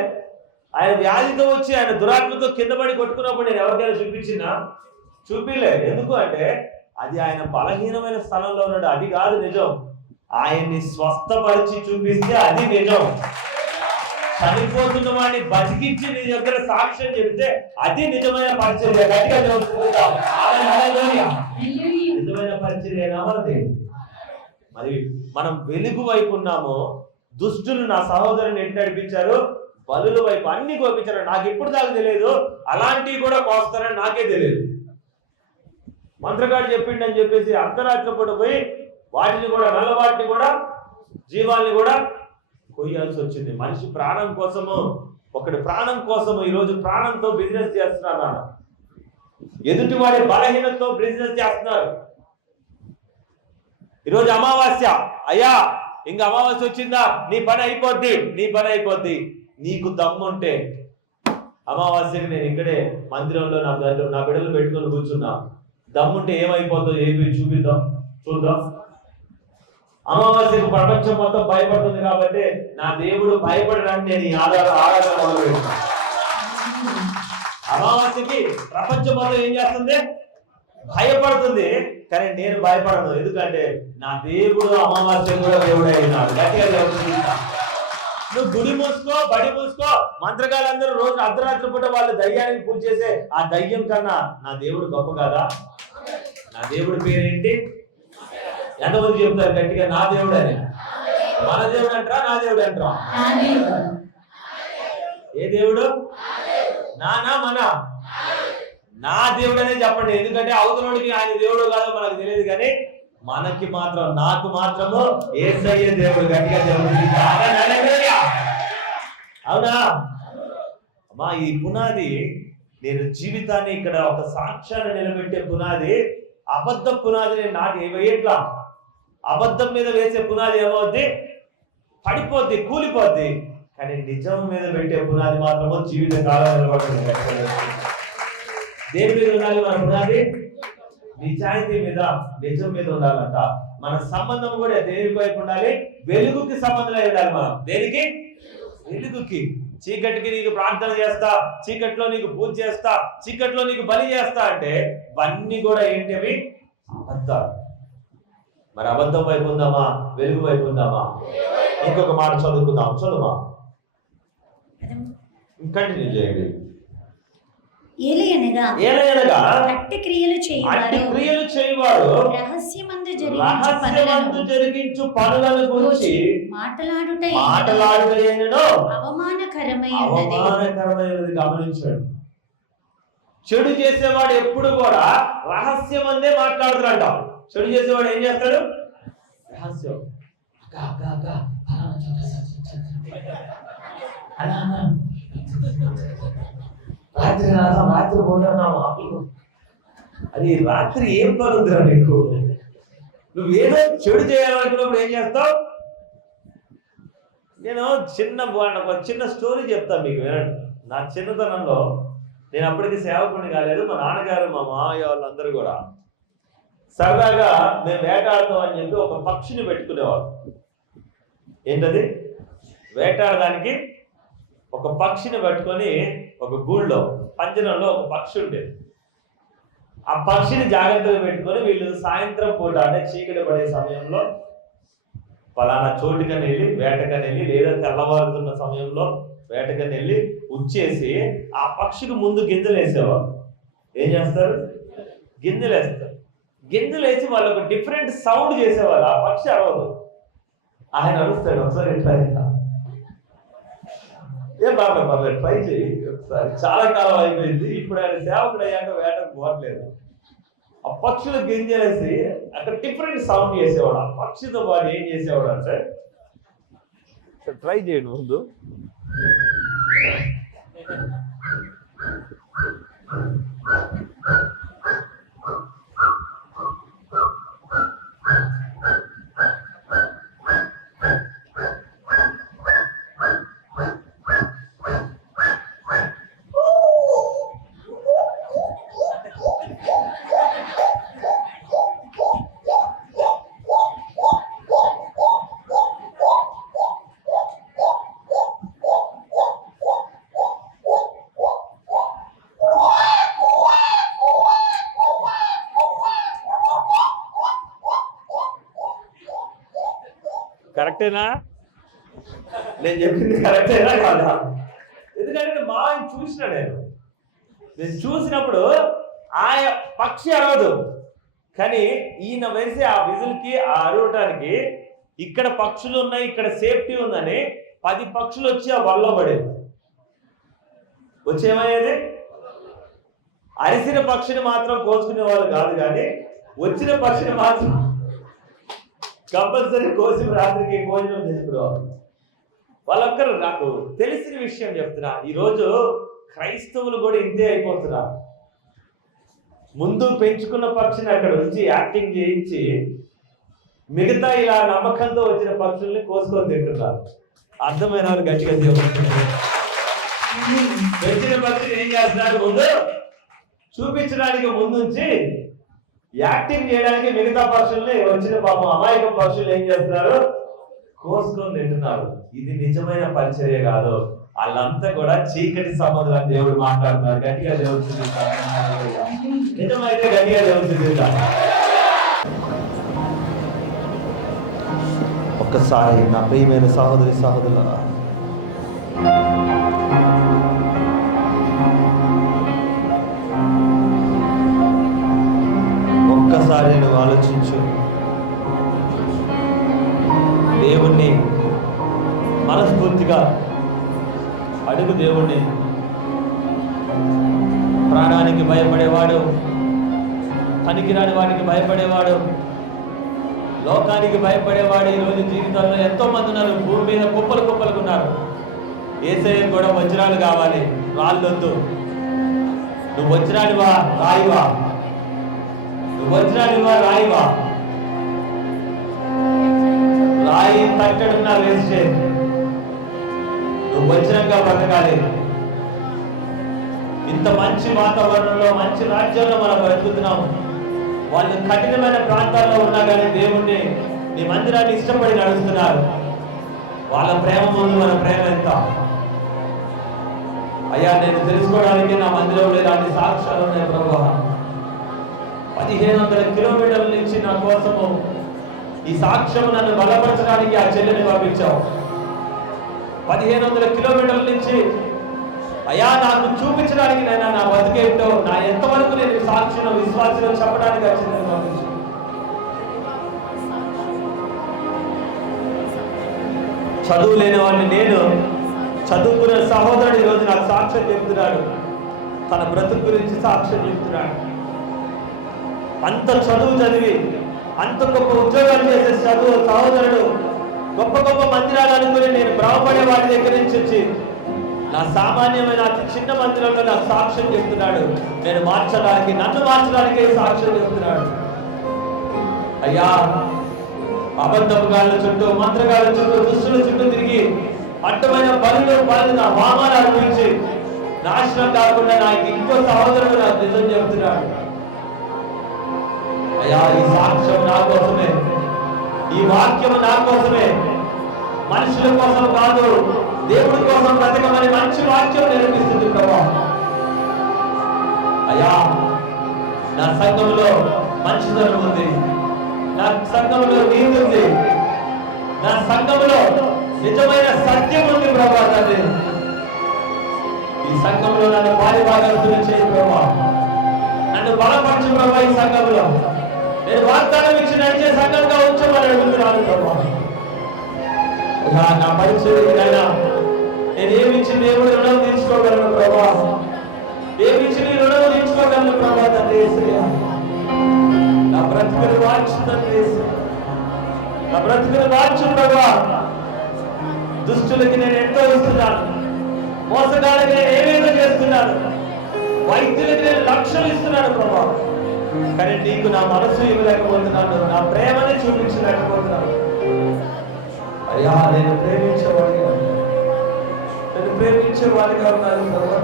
ఆయన వ్యాధితో వచ్చి ఆయన దురాత్మతో కింద పడి కొట్టుకున్నప్పుడు నేను ఎవరికైనా చూపిలే. ఎందుకు అంటే అది ఆయన బలహీనమైన స్థలంలో ఉన్నాడు, అది కాదు నిజం. ఆయన్ని స్వస్థపరిచి చూపిస్తే అది నిజం. చనిపోతున్న వాడిని బతికించి నీ దగ్గర సాక్ష్యం చెబితే అది నిజమైన పరిచర్య. గట్టిగా చూసుకుంటాం. నిజమైన పరిచర్య నమ్మది. మరి మనం వెలుగు వైపు ఉన్నాము. దుష్టులు నా సహోదరుని ఎట్టి నడిపించారు, బలుల వైపు అన్ని కోపించారు. నాకు ఇప్పుడు దాకా తెలియదు, అలాంటివి కూడా కోస్తారని నాకే తెలియదు. మంత్రగాడు చెప్పిండని చెప్పేసి అర్ధరాత్రి పూట పోయి వాటిని కూడా, నల్లవాటిని కూడా, జీవాల్ని కూడా కొయ్యాల్సి వచ్చింది. మనిషి ప్రాణం కోసము, ఒకటి ప్రాణం కోసము ఈరోజు ప్రాణంతో బిజినెస్ చేస్తున్నారు. ఎదుటి వాడి బలహీనతతో బిజినెస్ చేస్తున్నారు. ఈరోజు అమావాస్య, అయ్యా ఇంకా అమావాస్య వచ్చిందా, నీ పని అయిపోద్ది. నీకు దమ్ముంటే అమావాస్యకి నేను ఇక్కడే మందిరంలో నా బిడ్డలు పెట్టుకొని కూర్చున్నా. దమ్ముంటే ఏమైపోతుందో చూద్దాం. అమావాస్యకు ప్రపంచం మొత్తం భయపడుతుంది కాబట్టి నా దేవుడు భయపడడానికి నేను ఈ ఆరాధన మొదలుపెట్టాను. అమావాస్యకి ప్రపంచం మొత్తం ఏం చేస్తుంది? భయపడుతుంది. కానీ నేను భయపడను. ఎందుకంటే నా దేవుడు అమావాస్య కూడా దేవుడే అయినాడు. గట్టిగా నువ్వు గుడి మూసుకో, బడి మూసుకో. మంత్రగాళ్ళందరూ రోజు అర్ధరాత్రి పూట వాళ్ళు దయ్యానికి పూజ చేసే ఆ దయ్యం కన్నా నా దేవుడు గొప్ప కదా. నా దేవుడి పేరేంటి? ఎంతమంది చెప్తారు గట్టిగా నా దేవుడు అని? మన దేవుడు అంటారా, నా దేవుడు అంటారా? ఏ దేవుడు? నా దేవుడు అనే చెప్పండి. ఎందుకంటే అవతలోడికి ఆయన దేవుడు కాదో మనకు తెలియదు, కానీ మనకి మాత్రం, నాకు మాత్రము యేసయ్య దేవుడు. గట్టిగా దేవుడు. అవునా అమ్మా? ఈ పునాది, నేను జీవితాన్ని ఇక్కడ ఒక సాక్ష్యాన్ని నిలబెట్టే పునాది. అబద్ధ పునాది నేను వేయట్లా. అబద్ధం మీద వేసే పునాది ఏమవుద్ది? పడిపోద్ది, కూలిపోద్ది. కానీ నిజం మీద పెట్టే పునాది మాత్రము జీవిత కాలం నిలబడుతుంది. దేని మీద ఉండాలి మన పునాది? నిజాయితీ మీద, నిజం మీద ఉండాలంట. మన సంబంధం కూడా దేనికి వైపు ఉండాలి? వెలుగుకి సంబంధం ఉండాలి. మనం దేనికి? వెలుగుకి. చీకటికి నీకు ప్రార్థన చేస్తా, చీకట్లో నీకు పూజ చేస్తా, చీకట్లో నీకు బలి చేస్తా అంటే ఇవన్నీ కూడా ఏంటివి? అబద్ధాలు. మరి అబద్ధం వైపు ఉందామా, వెలుగు వైపు ఉందామా? ఇంకొక మాట చదువుకుందాం. చదువుమా, కంటిన్యూ చేయండి. ఏలయనగా అట్టి క్రియలు చేయువాడు రహస్యమందు జరిగించు పనులను గురించి మాటలాడుటయెనను అవమానకరమైనది గమనించండి. చెడు చేసేవాడు ఎప్పుడు కూడా రహస్యమందే మాట్లాడుతాడంట. చెడు చేసేవాడు ఏం చేస్తాడు? రహస్యం. రాత్రి పోతున్నావు, అది రాత్రి ఏం పనుందిరా నీకు? నువ్వేదో చెడు చేయాలనుకున్నప్పుడు ఏం చేస్తావు? నేను చిన్న స్టోరీ చెప్తాను మీకు, వినండి. నా చిన్నతనంలో, నేను అప్పటికి సేవకుడిని కాలేదు, మా నాన్నగారు మా మామయ్య వాళ్ళందరూ కూడా సరదాగా మేము వేటాడతాం అని చెప్పి ఒక పక్షిని పెట్టుకునేవారు. ఏంటది? వేటాడడానికి ఒక పక్షిని పట్టుకొని ఒక గూళ్ళో, పంజరంలో ఒక పక్షి ఉండేది. ఆ పక్షిని జాగ్రత్తగా పెట్టుకొని వీళ్ళు సాయంత్రం పూట, అంటే చీకటి పడే సమయంలో పలానా చోటుకని వెళ్ళి, వేటకని వెళ్ళి, లేదా తెల్లవారుతున్న సమయంలో వేటకని వెళ్ళి ఉచ్చేసి ఆ పక్షికి ముందు గింజలు వేసేవారు. ఏం చేస్తారు? గింజలు వేస్తారు. గింజలు వేసి వాళ్ళు ఒక డిఫరెంట్ సౌండ్ చేసేవారు. ఆ పక్షి అరవదు, ఆయన అరుస్తాడు. ఒకసారి ఎట్లా ఏం పర్లేదు ట్రై చేయి ఒకసారి. చాలా కాలం అయిపోయింది, ఇప్పుడు ఆయన సేవకుడు అయ్యాక వేటకు పోవట్లేదు. ఆ పక్షులు గింజేసి అక్కడ డిఫరెంట్ సౌండ్ చేసేవాడు. ఆ పక్షితో పాటు ఏం చేసేవాడు అంటే, ట్రై చేయండి ముందు. కరెక్టేనా? నేను చెప్పింది కరెక్టేనా కాదా? ఎందుకంటే మా ఆయన చూసిన నేను చూసినప్పుడు ఆయన పక్షి అరవదు, కానీ ఈయన వేసే ఆ విజిల్కి ఆ అరవటానికి ఇక్కడ పక్షులు ఉన్నాయి, ఇక్కడ సేఫ్టీ ఉందని 10 పక్షులు వచ్చి ఆ వలలో పడేది. వచ్చేమయ్యేది, అరిసిన పక్షిని మాత్రం కోసుకునే వాళ్ళు కాదు, కానీ వచ్చిన పక్షిని మాత్రం కంపల్సరీ కోసి రాత్రికి భోజనం చేసుకునేవాళ్ళు. వాళ్ళొక్కరు నాకు తెలిసిన విషయం చెప్తున్నా, ఈరోజు క్రైస్తవులు కూడా ఇంతే అయిపోతున్నారు. ముందు పెంచుకున్న పక్షిని అక్కడ ఉంచి యాక్టింగ్ చేయించి మిగతా ఇలా నమ్మకంతో వచ్చిన పక్షుల్ని కోసుకొని తింటున్నారు. అర్థమైన వాళ్ళు గట్టిగా పెంచిన పక్షిని ఏం చేస్తున్నారు, ముందు చూపించడానికి ముందుంచి యాక్టింగ్ చేయడానికి మిగతా పక్షుల్ని వచ్చిన పాపం అమాయక పక్షులు ఏం చేస్తున్నారు, కోసుకొని తింటున్నారు. ఇది నిజమైన పరిచర్య కాదు. వాళ్ళంతా కూడా చీకటి సముద్రం దేవుడు మాట్లాడుతున్నారు. గట్టిగా దేవుడు చూపిస్తారు. నిజమైతే గట్టిగా దేవుడు చూపిస్తారు. ఒక్కసారి నా ప్రియమైన సహోదరి సహోదరులారా, ఒక్కసారి నువ్వు ఆలోచించు. దేవుణ్ణి మనస్ఫూర్తిగా అడుగు. దేవుణ్ణి, ప్రాణానికి భయపడేవాడు, పనికిరాని వాడికి భయపడేవాడు, లోకానికి భయపడేవాడు ఈరోజు జీవితంలో ఎంతో మంది ఉన్నారు. భూమి మీద కుప్పలు కుప్పలకు ఉన్నారు. యేసయ్య కూడా వజ్రాలు కావాలి, రాళ్ళొద్దు. నువ్వు వజ్రానివా రాయివా? నువ్వు వజ్రానివా రాయివా? రాయి తట్టడున్నా వేస్ట్. నువ్వు వజ్రంగా బ్రతకాలి. ఇంత మంచి వాతావరణంలో, మంచి రాజ్యంలో మనం బ్రతుకుతున్నాము. వాళ్ళు కఠినమైన ప్రాంతాల్లో ఉన్నా కానీ దేవుణ్ణి, నీ మందిరాన్ని ఇష్టపడి నడుస్తున్నారు. వాళ్ళ ప్రేమ ముందు మన ప్రేమ ఎంత? అయ్యా, నేను తెలుసుకోవడానికి నా మందిరంలో ఇలాంటి సాక్ష్యాలు ఉన్నాయి ప్రభువా. 1500 కిలోమీటర్ల నుంచి నా కోసము ఈ సాక్ష్యం నన్ను బలపరచడానికి ఆ చెల్లెని పంపించావు. 1500 కిలోమీటర్ల నుంచి అయ్యా నాకు చూపించడానికి నేను నా బతికేంటో, నా ఎంతవరకు నేను సాక్షిలో విశ్వాసంలో చెప్పడానికి ఆ చెల్లెని పంపించావు. చదువు లేని వాడిని నేను, చదువుకున్న సహోదరుడు ఈరోజు నాకు సాక్ష్యం చెప్తున్నాడు. తన బ్రతుకు గురించి సాక్ష్యం చెప్తున్నాడు. అంత చదువు చదివి అంత గొప్ప ఉద్యోగాలు చేసే చదువు సహోదరుడు గొప్ప గొప్ప మందిరాలు అనుకుని నేను భ్రమపడే వాడి దగ్గర నుంచి వచ్చి నా సామాన్యమైన అతి చిన్న మందిరంలో నాకు సాక్ష్యం చెప్తున్నాడు. నేను మార్చడానికి, నన్ను మార్చడానికి సాక్ష్యం చెప్తున్నాడు. అయ్యా, అబద్ధముగాళ్ళ చుట్టూ, మంత్రగాళ్ళ చుట్టూ, దుష్టుల చుట్టూ తిరిగి అడ్డమైన పనులు పాల్గొన్న వామాలు అనుభవించి నాశనం కాకుండా నాకు ఇంకో సహోదరుడు నాకు నిజం చెప్తున్నాడు. అయ్యా, ఈ సాక్ష్యం నా కోసమే, ఈ వాక్యం నా కోసమే, మనుషుల కోసం కాదు, దేవుడి కోసం బ్రతకమని మంచి వాక్యం నేర్పిస్తుంది ప్రభా. అయ్యా, నా సంఘంలో మంచితనం ఉంది, నా సంఘంలో నీతి ఉంది, నా సంఘంలో నిజమైన సత్యం ఉంది ప్రభా. తండ్రి, ఈ సంఘంలో నన్ను పారిభాగస్తులు చేయి ప్రభా. నన్ను బలపరచు ప్రభా. ఈ సంఘంలో నేను వాగ్దానం ఇచ్చి నడిచే సంఘంగా ఉంచమని అడుగుతున్నాను ప్రభా. నా పరిచయం నేను ఏమిచ్చి దేవుడు రుణం తీర్చుకోగలను ప్రభా, ఏమిచ్చి నీ రుణం తీర్చుకోగలను ప్రభా తండ్రి యేసయ్యా. నా బ్రతుకుని మార్చు తండ్రి యేసయ్యా, నా బ్రతుకుని మార్చు ప్రభా. దుష్టులకి నేను ఎంతో ఇస్తున్నాను, మోసగాళ్ళకి నేను ఏమేదో చేస్తున్నాను, వైద్యులకి నేను లక్షలు ఇస్తున్నాను ప్రభా, కానీ నీకు నా మనసు ఇవ్వలేకపోతున్నాను, నా ప్రేమని చూపించలేకపోతున్నాను. అయ్యా నేను ప్రేమించేవాడిగా ఉన్నాను ప్రభా.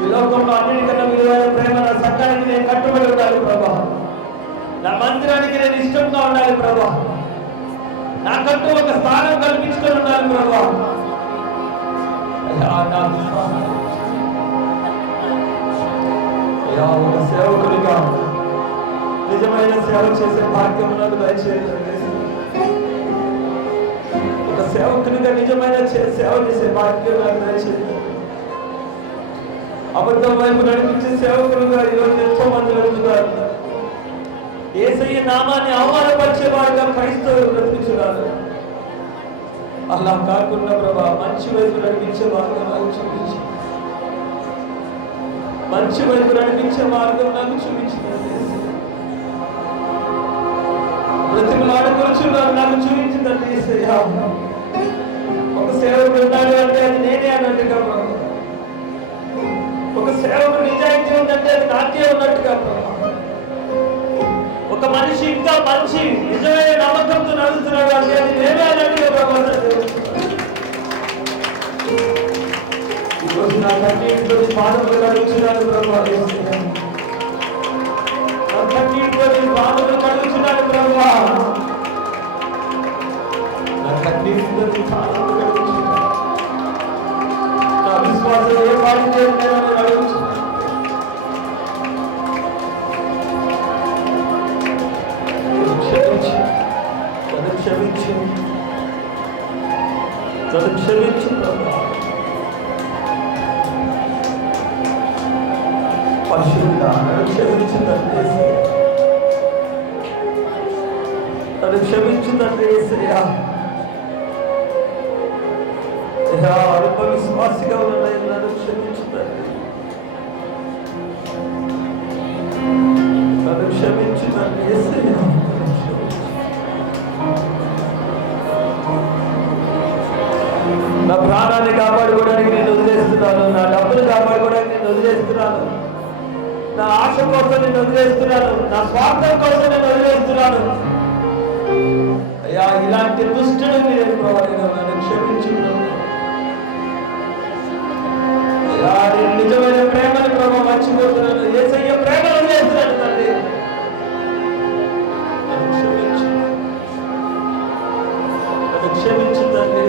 ఈ లోకంలో అన్నిటికన్నా విలువైన ప్రేమ నా సంఘానికి నేను కట్టుబడి ఉండాలి ప్రభా. నా మందిరానికి నేను ఇష్టంగా ఉండాలి ప్రభా. నాకంటూ ఒక స్థానం కల్పించుకొని ఉండాలి ప్రభా. అయ్యా ఒక సేవకుడిగా నిజమైన సేవ చేసే భాగ్యం నాకు దయచేయండి. ఒక సేవకునిగా నిజమైన సేవ చేసే భాగ్యం నాకు దయచేయండి. అబద్ధం వైపు నడిపించే సేవకులుగా ఈరోజు ఎంతో మంది వెళ్తున్నారు. యేసయ్య నామాన్ని అవమానపరిచేవాడుగా క్రైస్తవులు బ్రతికించున్నారు. అలా కాకుండా ప్రభా మంచి వైపు నడిపించే మార్గం నాకు చూపించి, మంచి వైపు నడిపించే మార్గం నాకు చూపించినారు. బ్రతికులాడుకొచ్చున్నారు నాకు చూపించిందంటే యేసయ్యా. ఒక సేవకుడు ఉన్నాడు అంటే అది నేనే అన్నట్టుగా ప్రభా, ఒక సేవకుడు నిజాయితీ ఉందంటే అది నాకే ఉన్నట్టుగా ప్రభా. ఒక మనిషి ఇంకా మంచి నిజమైన నమ్మకంతో నడుస్తున్నాడు అంటే అది నేనే అన్నట్టుగా ప్రభా. ఈరోజు నా కన్నీటితో పాదములు కడుగుతున్నాను ప్రభా, నా కన్నీటితో పాదములు కడుగుతున్నాను ప్రభా, నా కన్నీటితో పాదములు కడుగుతున్నాను. నా విశ్వాసం ఏ పాటు చేయాలని అడుగుతున్నాను. క్షమించు ప్రభా. పరిశుద్ధ క్షమించుదంటే నన్ను క్షమించుదంటే యేసయ్యా. అల్ప విశ్వాసిగా ఉన్న నన్ను క్షమించుదండి, నన్ను క్షమించుదండి యేసయ్యా. నా ప్రాణాన్ని కాపాడుకోవడానికి నేను వదిలేస్తున్నాను, నా డబ్బులు కాపాడుకోవడానికి నేను వదిలేస్తున్నాను, నా ఆశ కోసం నేను వదిలేస్తున్నాను, నా స్వార్థం కోసం నేను వదిలేస్తున్నాను. అయ్యా ఇలాంటి దుష్టుడిని నేను నన్ను క్షమించున్నాను. అయ్యా నేను నిజమైన ప్రేమని ప్రభావ మర్చిపోతున్నాను, యేసయ్య ప్రేమ వదిలేస్తున్నాను తండ్రి. నన్ను క్షమించు, నన్ను క్షమించు తండ్రి.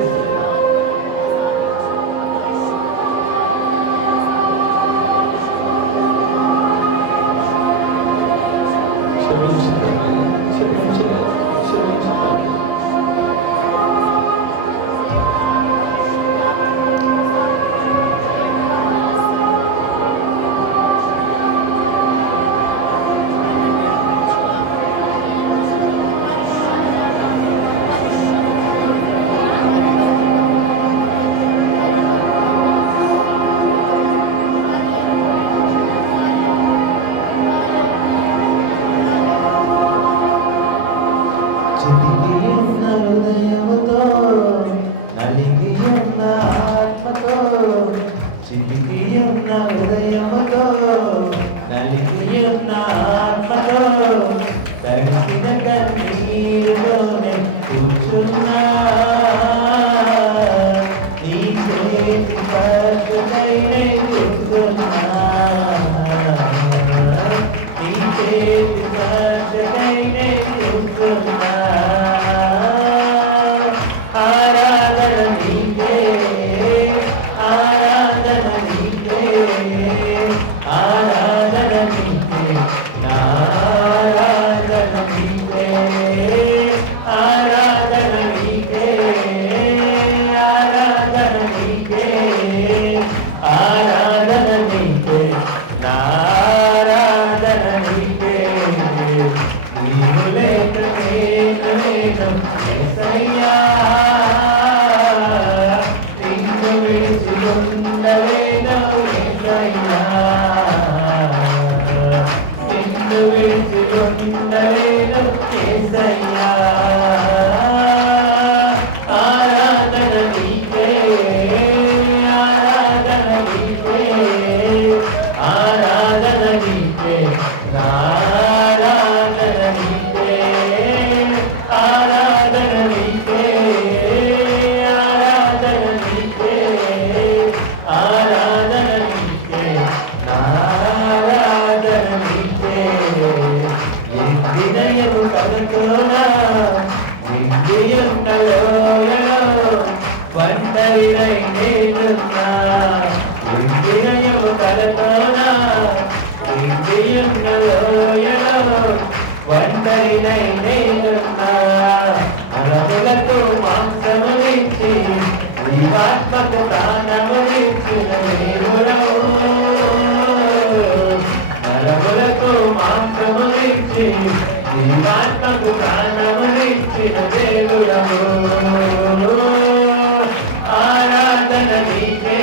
యేసయ్యా ఆరాధన నీకే ఆరాధన నీకే ఆరాధన నీకే ఆరాధన నీకే ఆరాధన నీకే ఆరాధన నీకే ఆరాధన నీకే ఆరాధన నీకే వినయము కలుగునా విద్యున్నలోయలో ఒంటరినై నేనున్నా వినయము కలుగునా విద్యున్నలోయలో ఒంటరినై నేనున్నా అరములతో మాంసమునిచ్చి జీవాత్మకు ప్రాణమునిచ్చిన దేవుడవు నరములకు మాంసమునిచ్చి జీవాత్మకు ప్రాణమునిచ్చిన దేవుడము ఆరాధన నీకే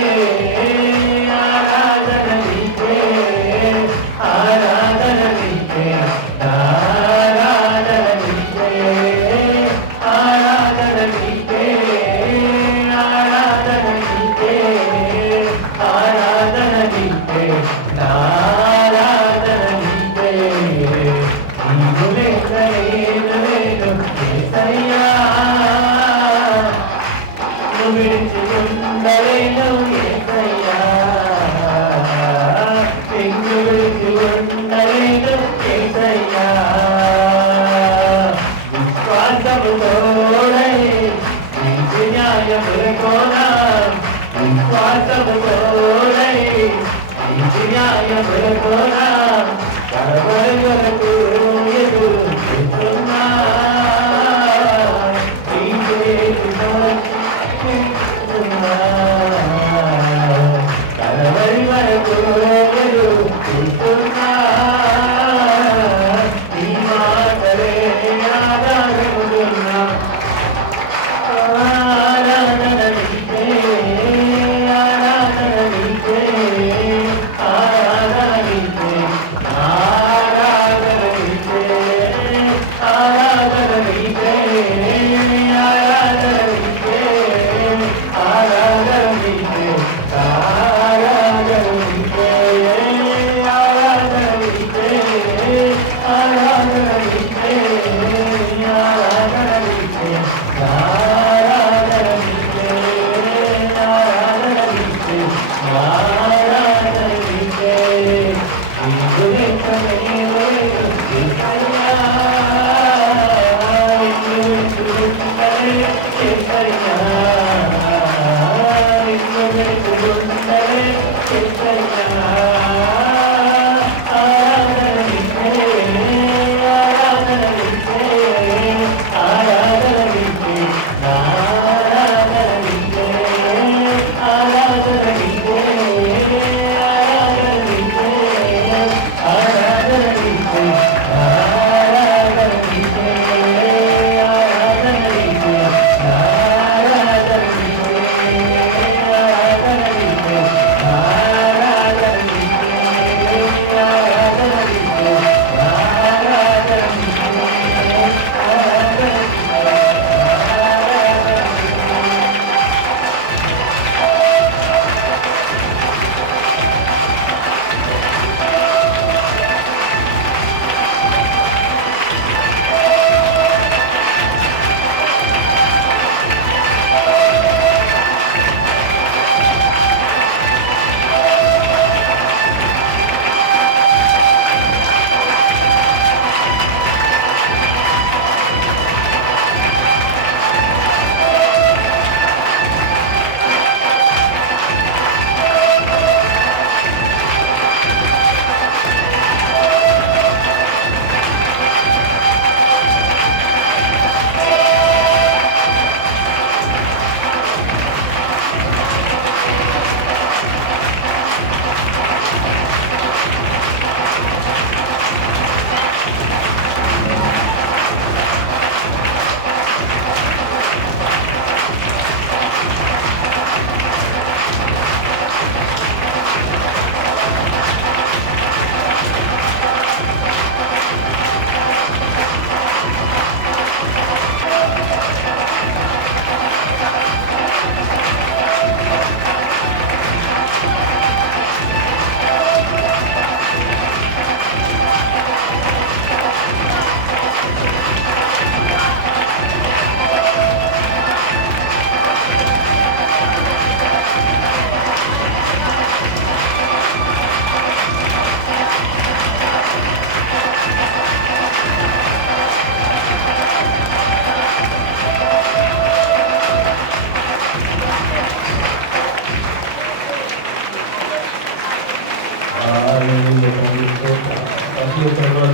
ఆరాధన నీకే ఆరాధన నీకే ఆరాధన నీకే ఆరాధన నీకే ఆరాధన నీకే ఆరాధన నీకే ఆరాధన నీకే నీవు లేక నేను లేను యేసయ్యా నువ్వు విడిచి ఉండలేను యేసయ్యా నిన్ను విడిచి ఉండలేను యేసయ్యా విశ్వాసముతోడై నీతి న్యాయములకోనా విశ్వాసముతోడై నీతి న్యాయములకోనా కడవరి వరకు ఎదురు చూస్తున్నా నీకు చూస్తున్నా కడవరి వరకు ఎదురు చూస్తున్నా నీ మాటలే ఆధారమున్నా ఆరాధన నీకే ఆరాధన నీకే ఆరాధన నీకే ఆరాధన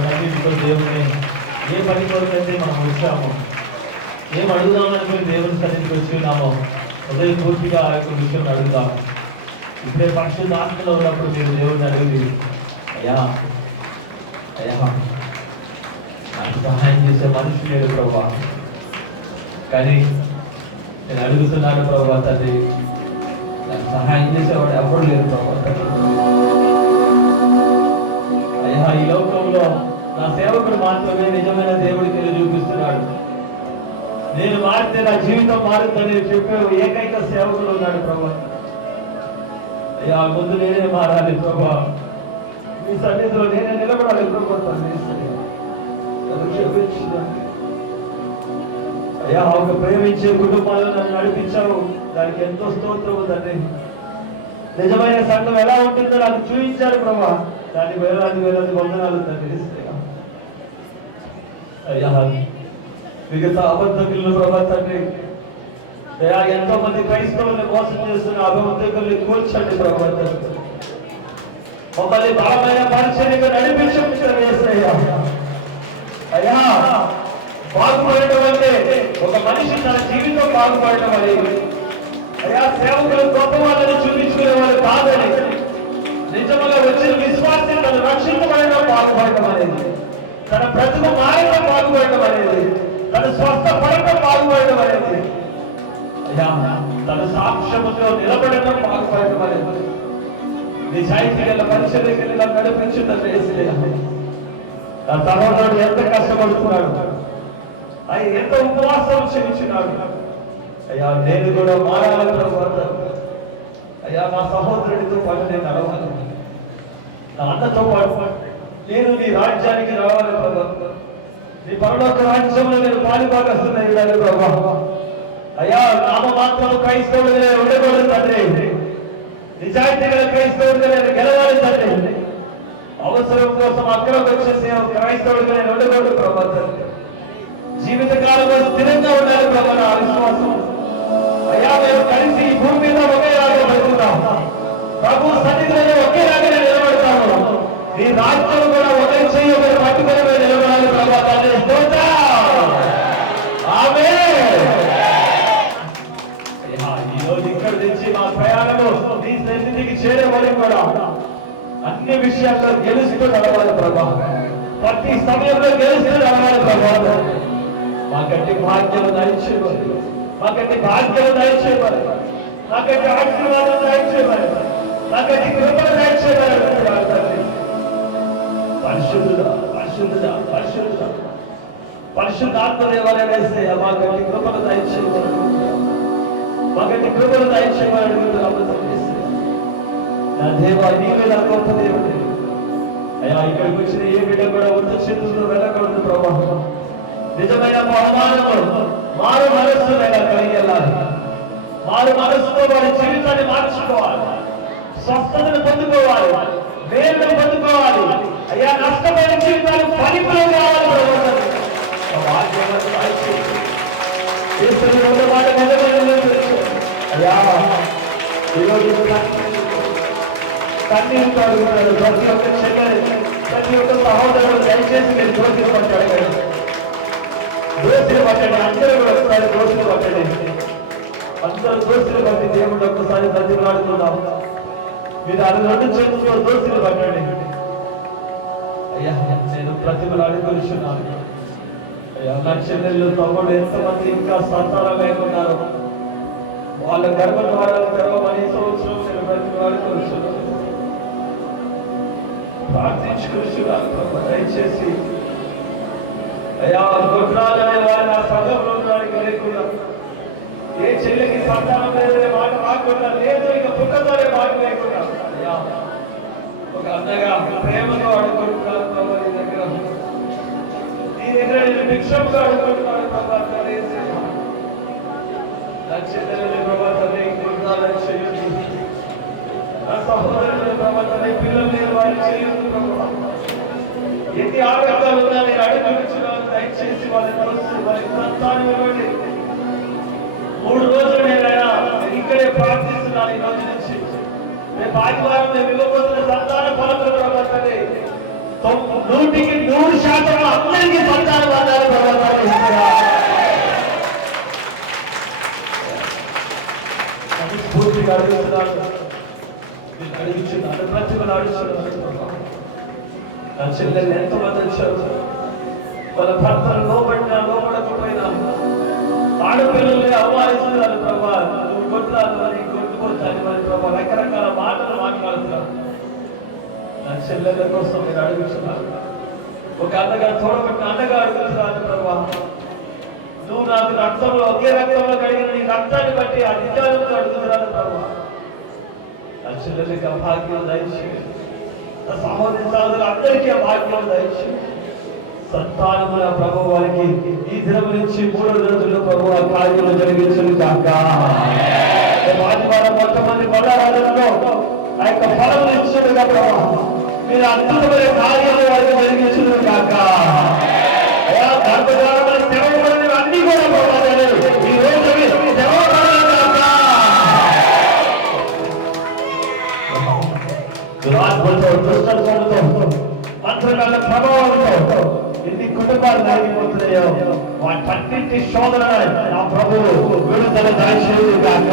కన్నీటితో దేవుని ఏ పని కొరకైతే మనం వచ్చామో, ఏం అడుగుదామని దేవుని సన్నిధికి వచ్చి ఉన్నామో హృదయపూర్తిగా ఆ యొక్క విషయం అడుగుదాం. ఇప్పుడే పరిశుద్ధాత్మలో ఉన్నప్పుడు మీరు దేవుడిని అడిగి, అయ్యా అయ్యా నాకు సహాయం చేసే మనిషి లేడు ప్రభా, కానీ నేను అడుగుతున్నాను ప్రభా తండ్రి, నాకు సహాయం చేసేవాడు ఎవరు లేరు ప్రభా తండ్రి. అయ్యా ఈ లోకంలో నా సేవకుడు మాత్రమే నిజమైన దేవుడికి చూపిస్తున్నాడు. నేను మారితే నా జీవితం మారుతుందని చెప్పే ఏకైక సేవకుడు ఉన్నాడు ప్రభా. అయ్యా ముందు నేనే మారాలి ప్రభా, మీ సన్నిధిలో నేనే నిలబడాలి ప్రభా తండ్రి. అయ్యా ఒక ప్రేమించే కుటుంబాలను నన్ను నడిపించావు, దానికి ఎంతో స్తోత్రం తండ్రి. నిజమైన సంఘం ఎలా ఉంటుందో నాకు చూపించారు ప్రభా, దానికి వేలాది వందనాలు తండ్రి. అయ్యా మిగతా అబద్ధకులను ప్రభా తండ్రి, అయ్యా ఎంతో మంది క్రైస్తవుల్ని మోసం చేస్తున్న అబద్ధకుల్ని కూర్చండి ప్రభా తండ్రి. మమ్మల్ని బలమైన పరిచర్యకు నడిపించయ్యా. అయ్యా బాగుపడటం అంటే ఒక మనిషి తన జీవితం బాగుపడటం అనేది, అయ్యా సేవకులు గొప్ప వాళ్ళని చూపించుకునే వాళ్ళు కాదని, నిజంగా వచ్చిన విశ్వాసం తను రక్షించబడటం బాగుపడటం అనేది, తన ప్రతిభ మారడం బాగుపడటం అనేది, తన స్వస్థపడటం బాగుపడటం అనేది, అయ్యా తన సాక్ష్యముతో నిలబడటం బాగుపడటం అనేది, నిజాయితీ గల పరిచర్యకి నడిపించిందని నా సహోదరుడు ఎంత కష్టపడుతున్నాడు, ఆయన ఎంత ఉపవాసం క్షమించినాడు. అయ్యా నేను కూడా మారాలి తర్వాత, అయ్యా నా సహోదరుడితో పాటు నేను నడవాలి, నా అన్నతో పాటు నేను నీ రాజ్యానికి రావాలి ప్రభా, నీ పరలోక రాజ్యంలో నేను పాలుభాగస్తున్నాను ప్రభా. అయ్యా నామ మాత్రం క్రైస్తవులుగా ఉండకూడదు తండ్రి, నిజాయితీ గల క్రైస్తవుడిగా నేను గెలవాలి తండ్రి. అవసరం కోసం అక్కడికి వచ్చేసి క్రైస్తవుడిగా నేను ఉండకూడదు ప్రభా తండ్రి. జీవితకాలంలో స్థిరంగా ఉండాలి ప్రభా నా విశ్వాసం. అయ్యా మేము కలిసి ఈ భూమి మీద ఒకేలాగా బతుకుతాం, ప్రభు సన్నిధిలో ఒకేలాగా నిలబడతాము. నీ రాజ్యం కూడా ఒకే చెయ్యి ఒకరు పట్టుకొని నిలబడాలి ప్రభా తండ్రి. ఈ రోజు ఇక్కడి నుంచి మా ప్రయాణము నీ సన్నిధికి చేరే వరకు కూడా అన్ని విషయాల్లో గెలుస్తూ నడవాలి ప్రభా, ప్రతి సమయంలో గెలుస్తూ నడవాలి ప్రభా. మాకంటే భాగ్యం దయచేయాలి, మాకంటే భాగ్యం దయచేయాలి, మాకంటే ఆశీర్వాదం దయచేయాలి, మాకంటే కృపను దయచేయాలి. పరిశుద్ధుడా పరిశుద్ధుడా పరిశుద్ధుడా పరిశుద్ధాత్మ దేవాలయం వేస్తే మాకంటే కృపను దయచేయాలి, మాకంటే కృపను దయచేయాలి. నా దేవా నీవే నా గొప్ప దేవుడు. అయ్యా ఇక్కడికి వచ్చిన ఏ బిడ్డ కూడా ఉన్న చేతులతో వెళ్ళకూడదు ప్రభా. నిజమైన బహుమానము మారు మనస్సు కలిగి వెళ్ళాలి, మారు మనస్సుతో వారి జీవితాన్ని మార్చుకోవాలి, స్వస్థతను పొందుకోవాలి, వేరును పొందుకోవాలి. అయ్యా నష్టమైన జీవితాలు పరిపూర్ణ కావాలి ప్రభా. అయ్యా ఈరోజు కన్నీరు అడుగుతున్నాడు ప్రతి ఒక్క చెల్లెలు, ప్రతి ఒక్క సహోదరుడు దయచేసి మీరు దోషులు పట్టాడు, దోషులు పట్టండి. అందరూ కూడా ఒకసారి దోషులు పట్టండి, అందరూ దోషులు పట్టి దేవుడు ఒక్కసారి ప్రతిలాడుతున్నాం. మీరు అది రెండు చేతుల్లో దోషులు పట్టండి. అయ్యా నేను ప్రతిమలాడి కొలుచున్నాను. అయ్యా నా చెల్లెళ్ళు తమ్ముడు ఎంతమంది ఇంకా సంతానం లేకున్నారు, వాళ్ళ గర్భ ద్వారాలు తెరవమని సంవత్సరం నేను ప్రతిమలాడి కొలుచున్నాను. ప్రార్థించుకుంటున్నాను దయచేసి. అయ్యా గొడ్రాలనే వారి నా సంఘంలో ఉండడానికి లేకుండా, ఏ చెల్లికి సంతానం లేదనే మాట రాకుండా, లేదు ఇక పుట్టతోనే మాట లేకుండా, అయ్యా ఒక అన్నగా ప్రేమగా అడుగుకుంటున్నాను నీ దగ్గర, నీ దగ్గర నేను భిక్షంగా అడుగుకుంటున్నాను ప్రభా. నా చెల్లెలని ప్రభా తల్లి గుర్తాలని చేయండి, నా సహోదరుని ప్రభా తల్లి పిల్లలు నేను వారి చేయండి ప్రభా. ఎన్ని ఆటంకాలు ఉన్నా నేను అడుగుతున్నాను, దయచేసి వాళ్ళని మనసు వారి సంతానం ఇవ్వండి. 3 రోజులు నేను ఇక్కడే ప్రార్థిస్తున్నాను. ఈ రోజు నుంచి రేపు ఆదివారం మేము ఇవ్వబోతున్న సంతాన ఫలములు ప్రభా తల్లి 100% అందరికీ సంతానం అన్నారు పూర్తిగా అడుగుతున్నాడు. అడిగించున్నాడు, ప్రతిభను అడుగుతున్నాడు. నా చెల్లెలు ఎంతమంది వచ్చారు, వాళ్ళ భర్తలు లోబడినా లోబడకపోయినా ఆడపిల్లల్ని అవమానిస్తున్నారు ప్రభా, నువ్వు కొట్లాడు అని కొట్టుకొచ్చాను మరి ప్రభా, రకరకాల మాటలు మాట్లాడుతున్నారు. నా చెల్లెల కోసం నేను అడుగుతున్నాను. ఒక అన్నగా తోడబట్టిన అన్నగా అడుగుతున్నాను ప్రభా, నువ్వు నాకు రక్తంలో ఒకే రక్తంలో కలిగిన నీ రక్తాన్ని బట్టి అధికారులతో అడుగుతున్నాను ప్రభా. నా చెల్లెలకి ఆ భాగ్యం దయచేయండి. నా సహోదరి సహోదరులు అందరికీ ఆ భాగ్యం దయచేయండి. సంతానముల ప్రభు వారికి ఈ దినం నుంచి 3 రోజుల్లో ప్రభు ఆ కార్యంలో జరిగించను కాక. ఆదివారం కొంతమంది బడారాలలో ఆ యొక్క ఫలములు ఇచ్చుడుగా ప్రభు మీరు అద్భుతమైన కార్యాలు వారికి జరిగించను కాక. అయా గర్భధారములు తెరవబడిన అన్ని కూడా ప్రభావాలు ఈ రోజు తెరవబడను కాక. దురాత్మలతో దుష్టత్వంతో మంత్రగాళ్ళ ప్రభావంతో ఎన్ని కుటుంబాలు నలిగిపోతున్నాయో వాటన్నింటి శోధన నా ప్రభువు విడుదల దయచేయును గాక.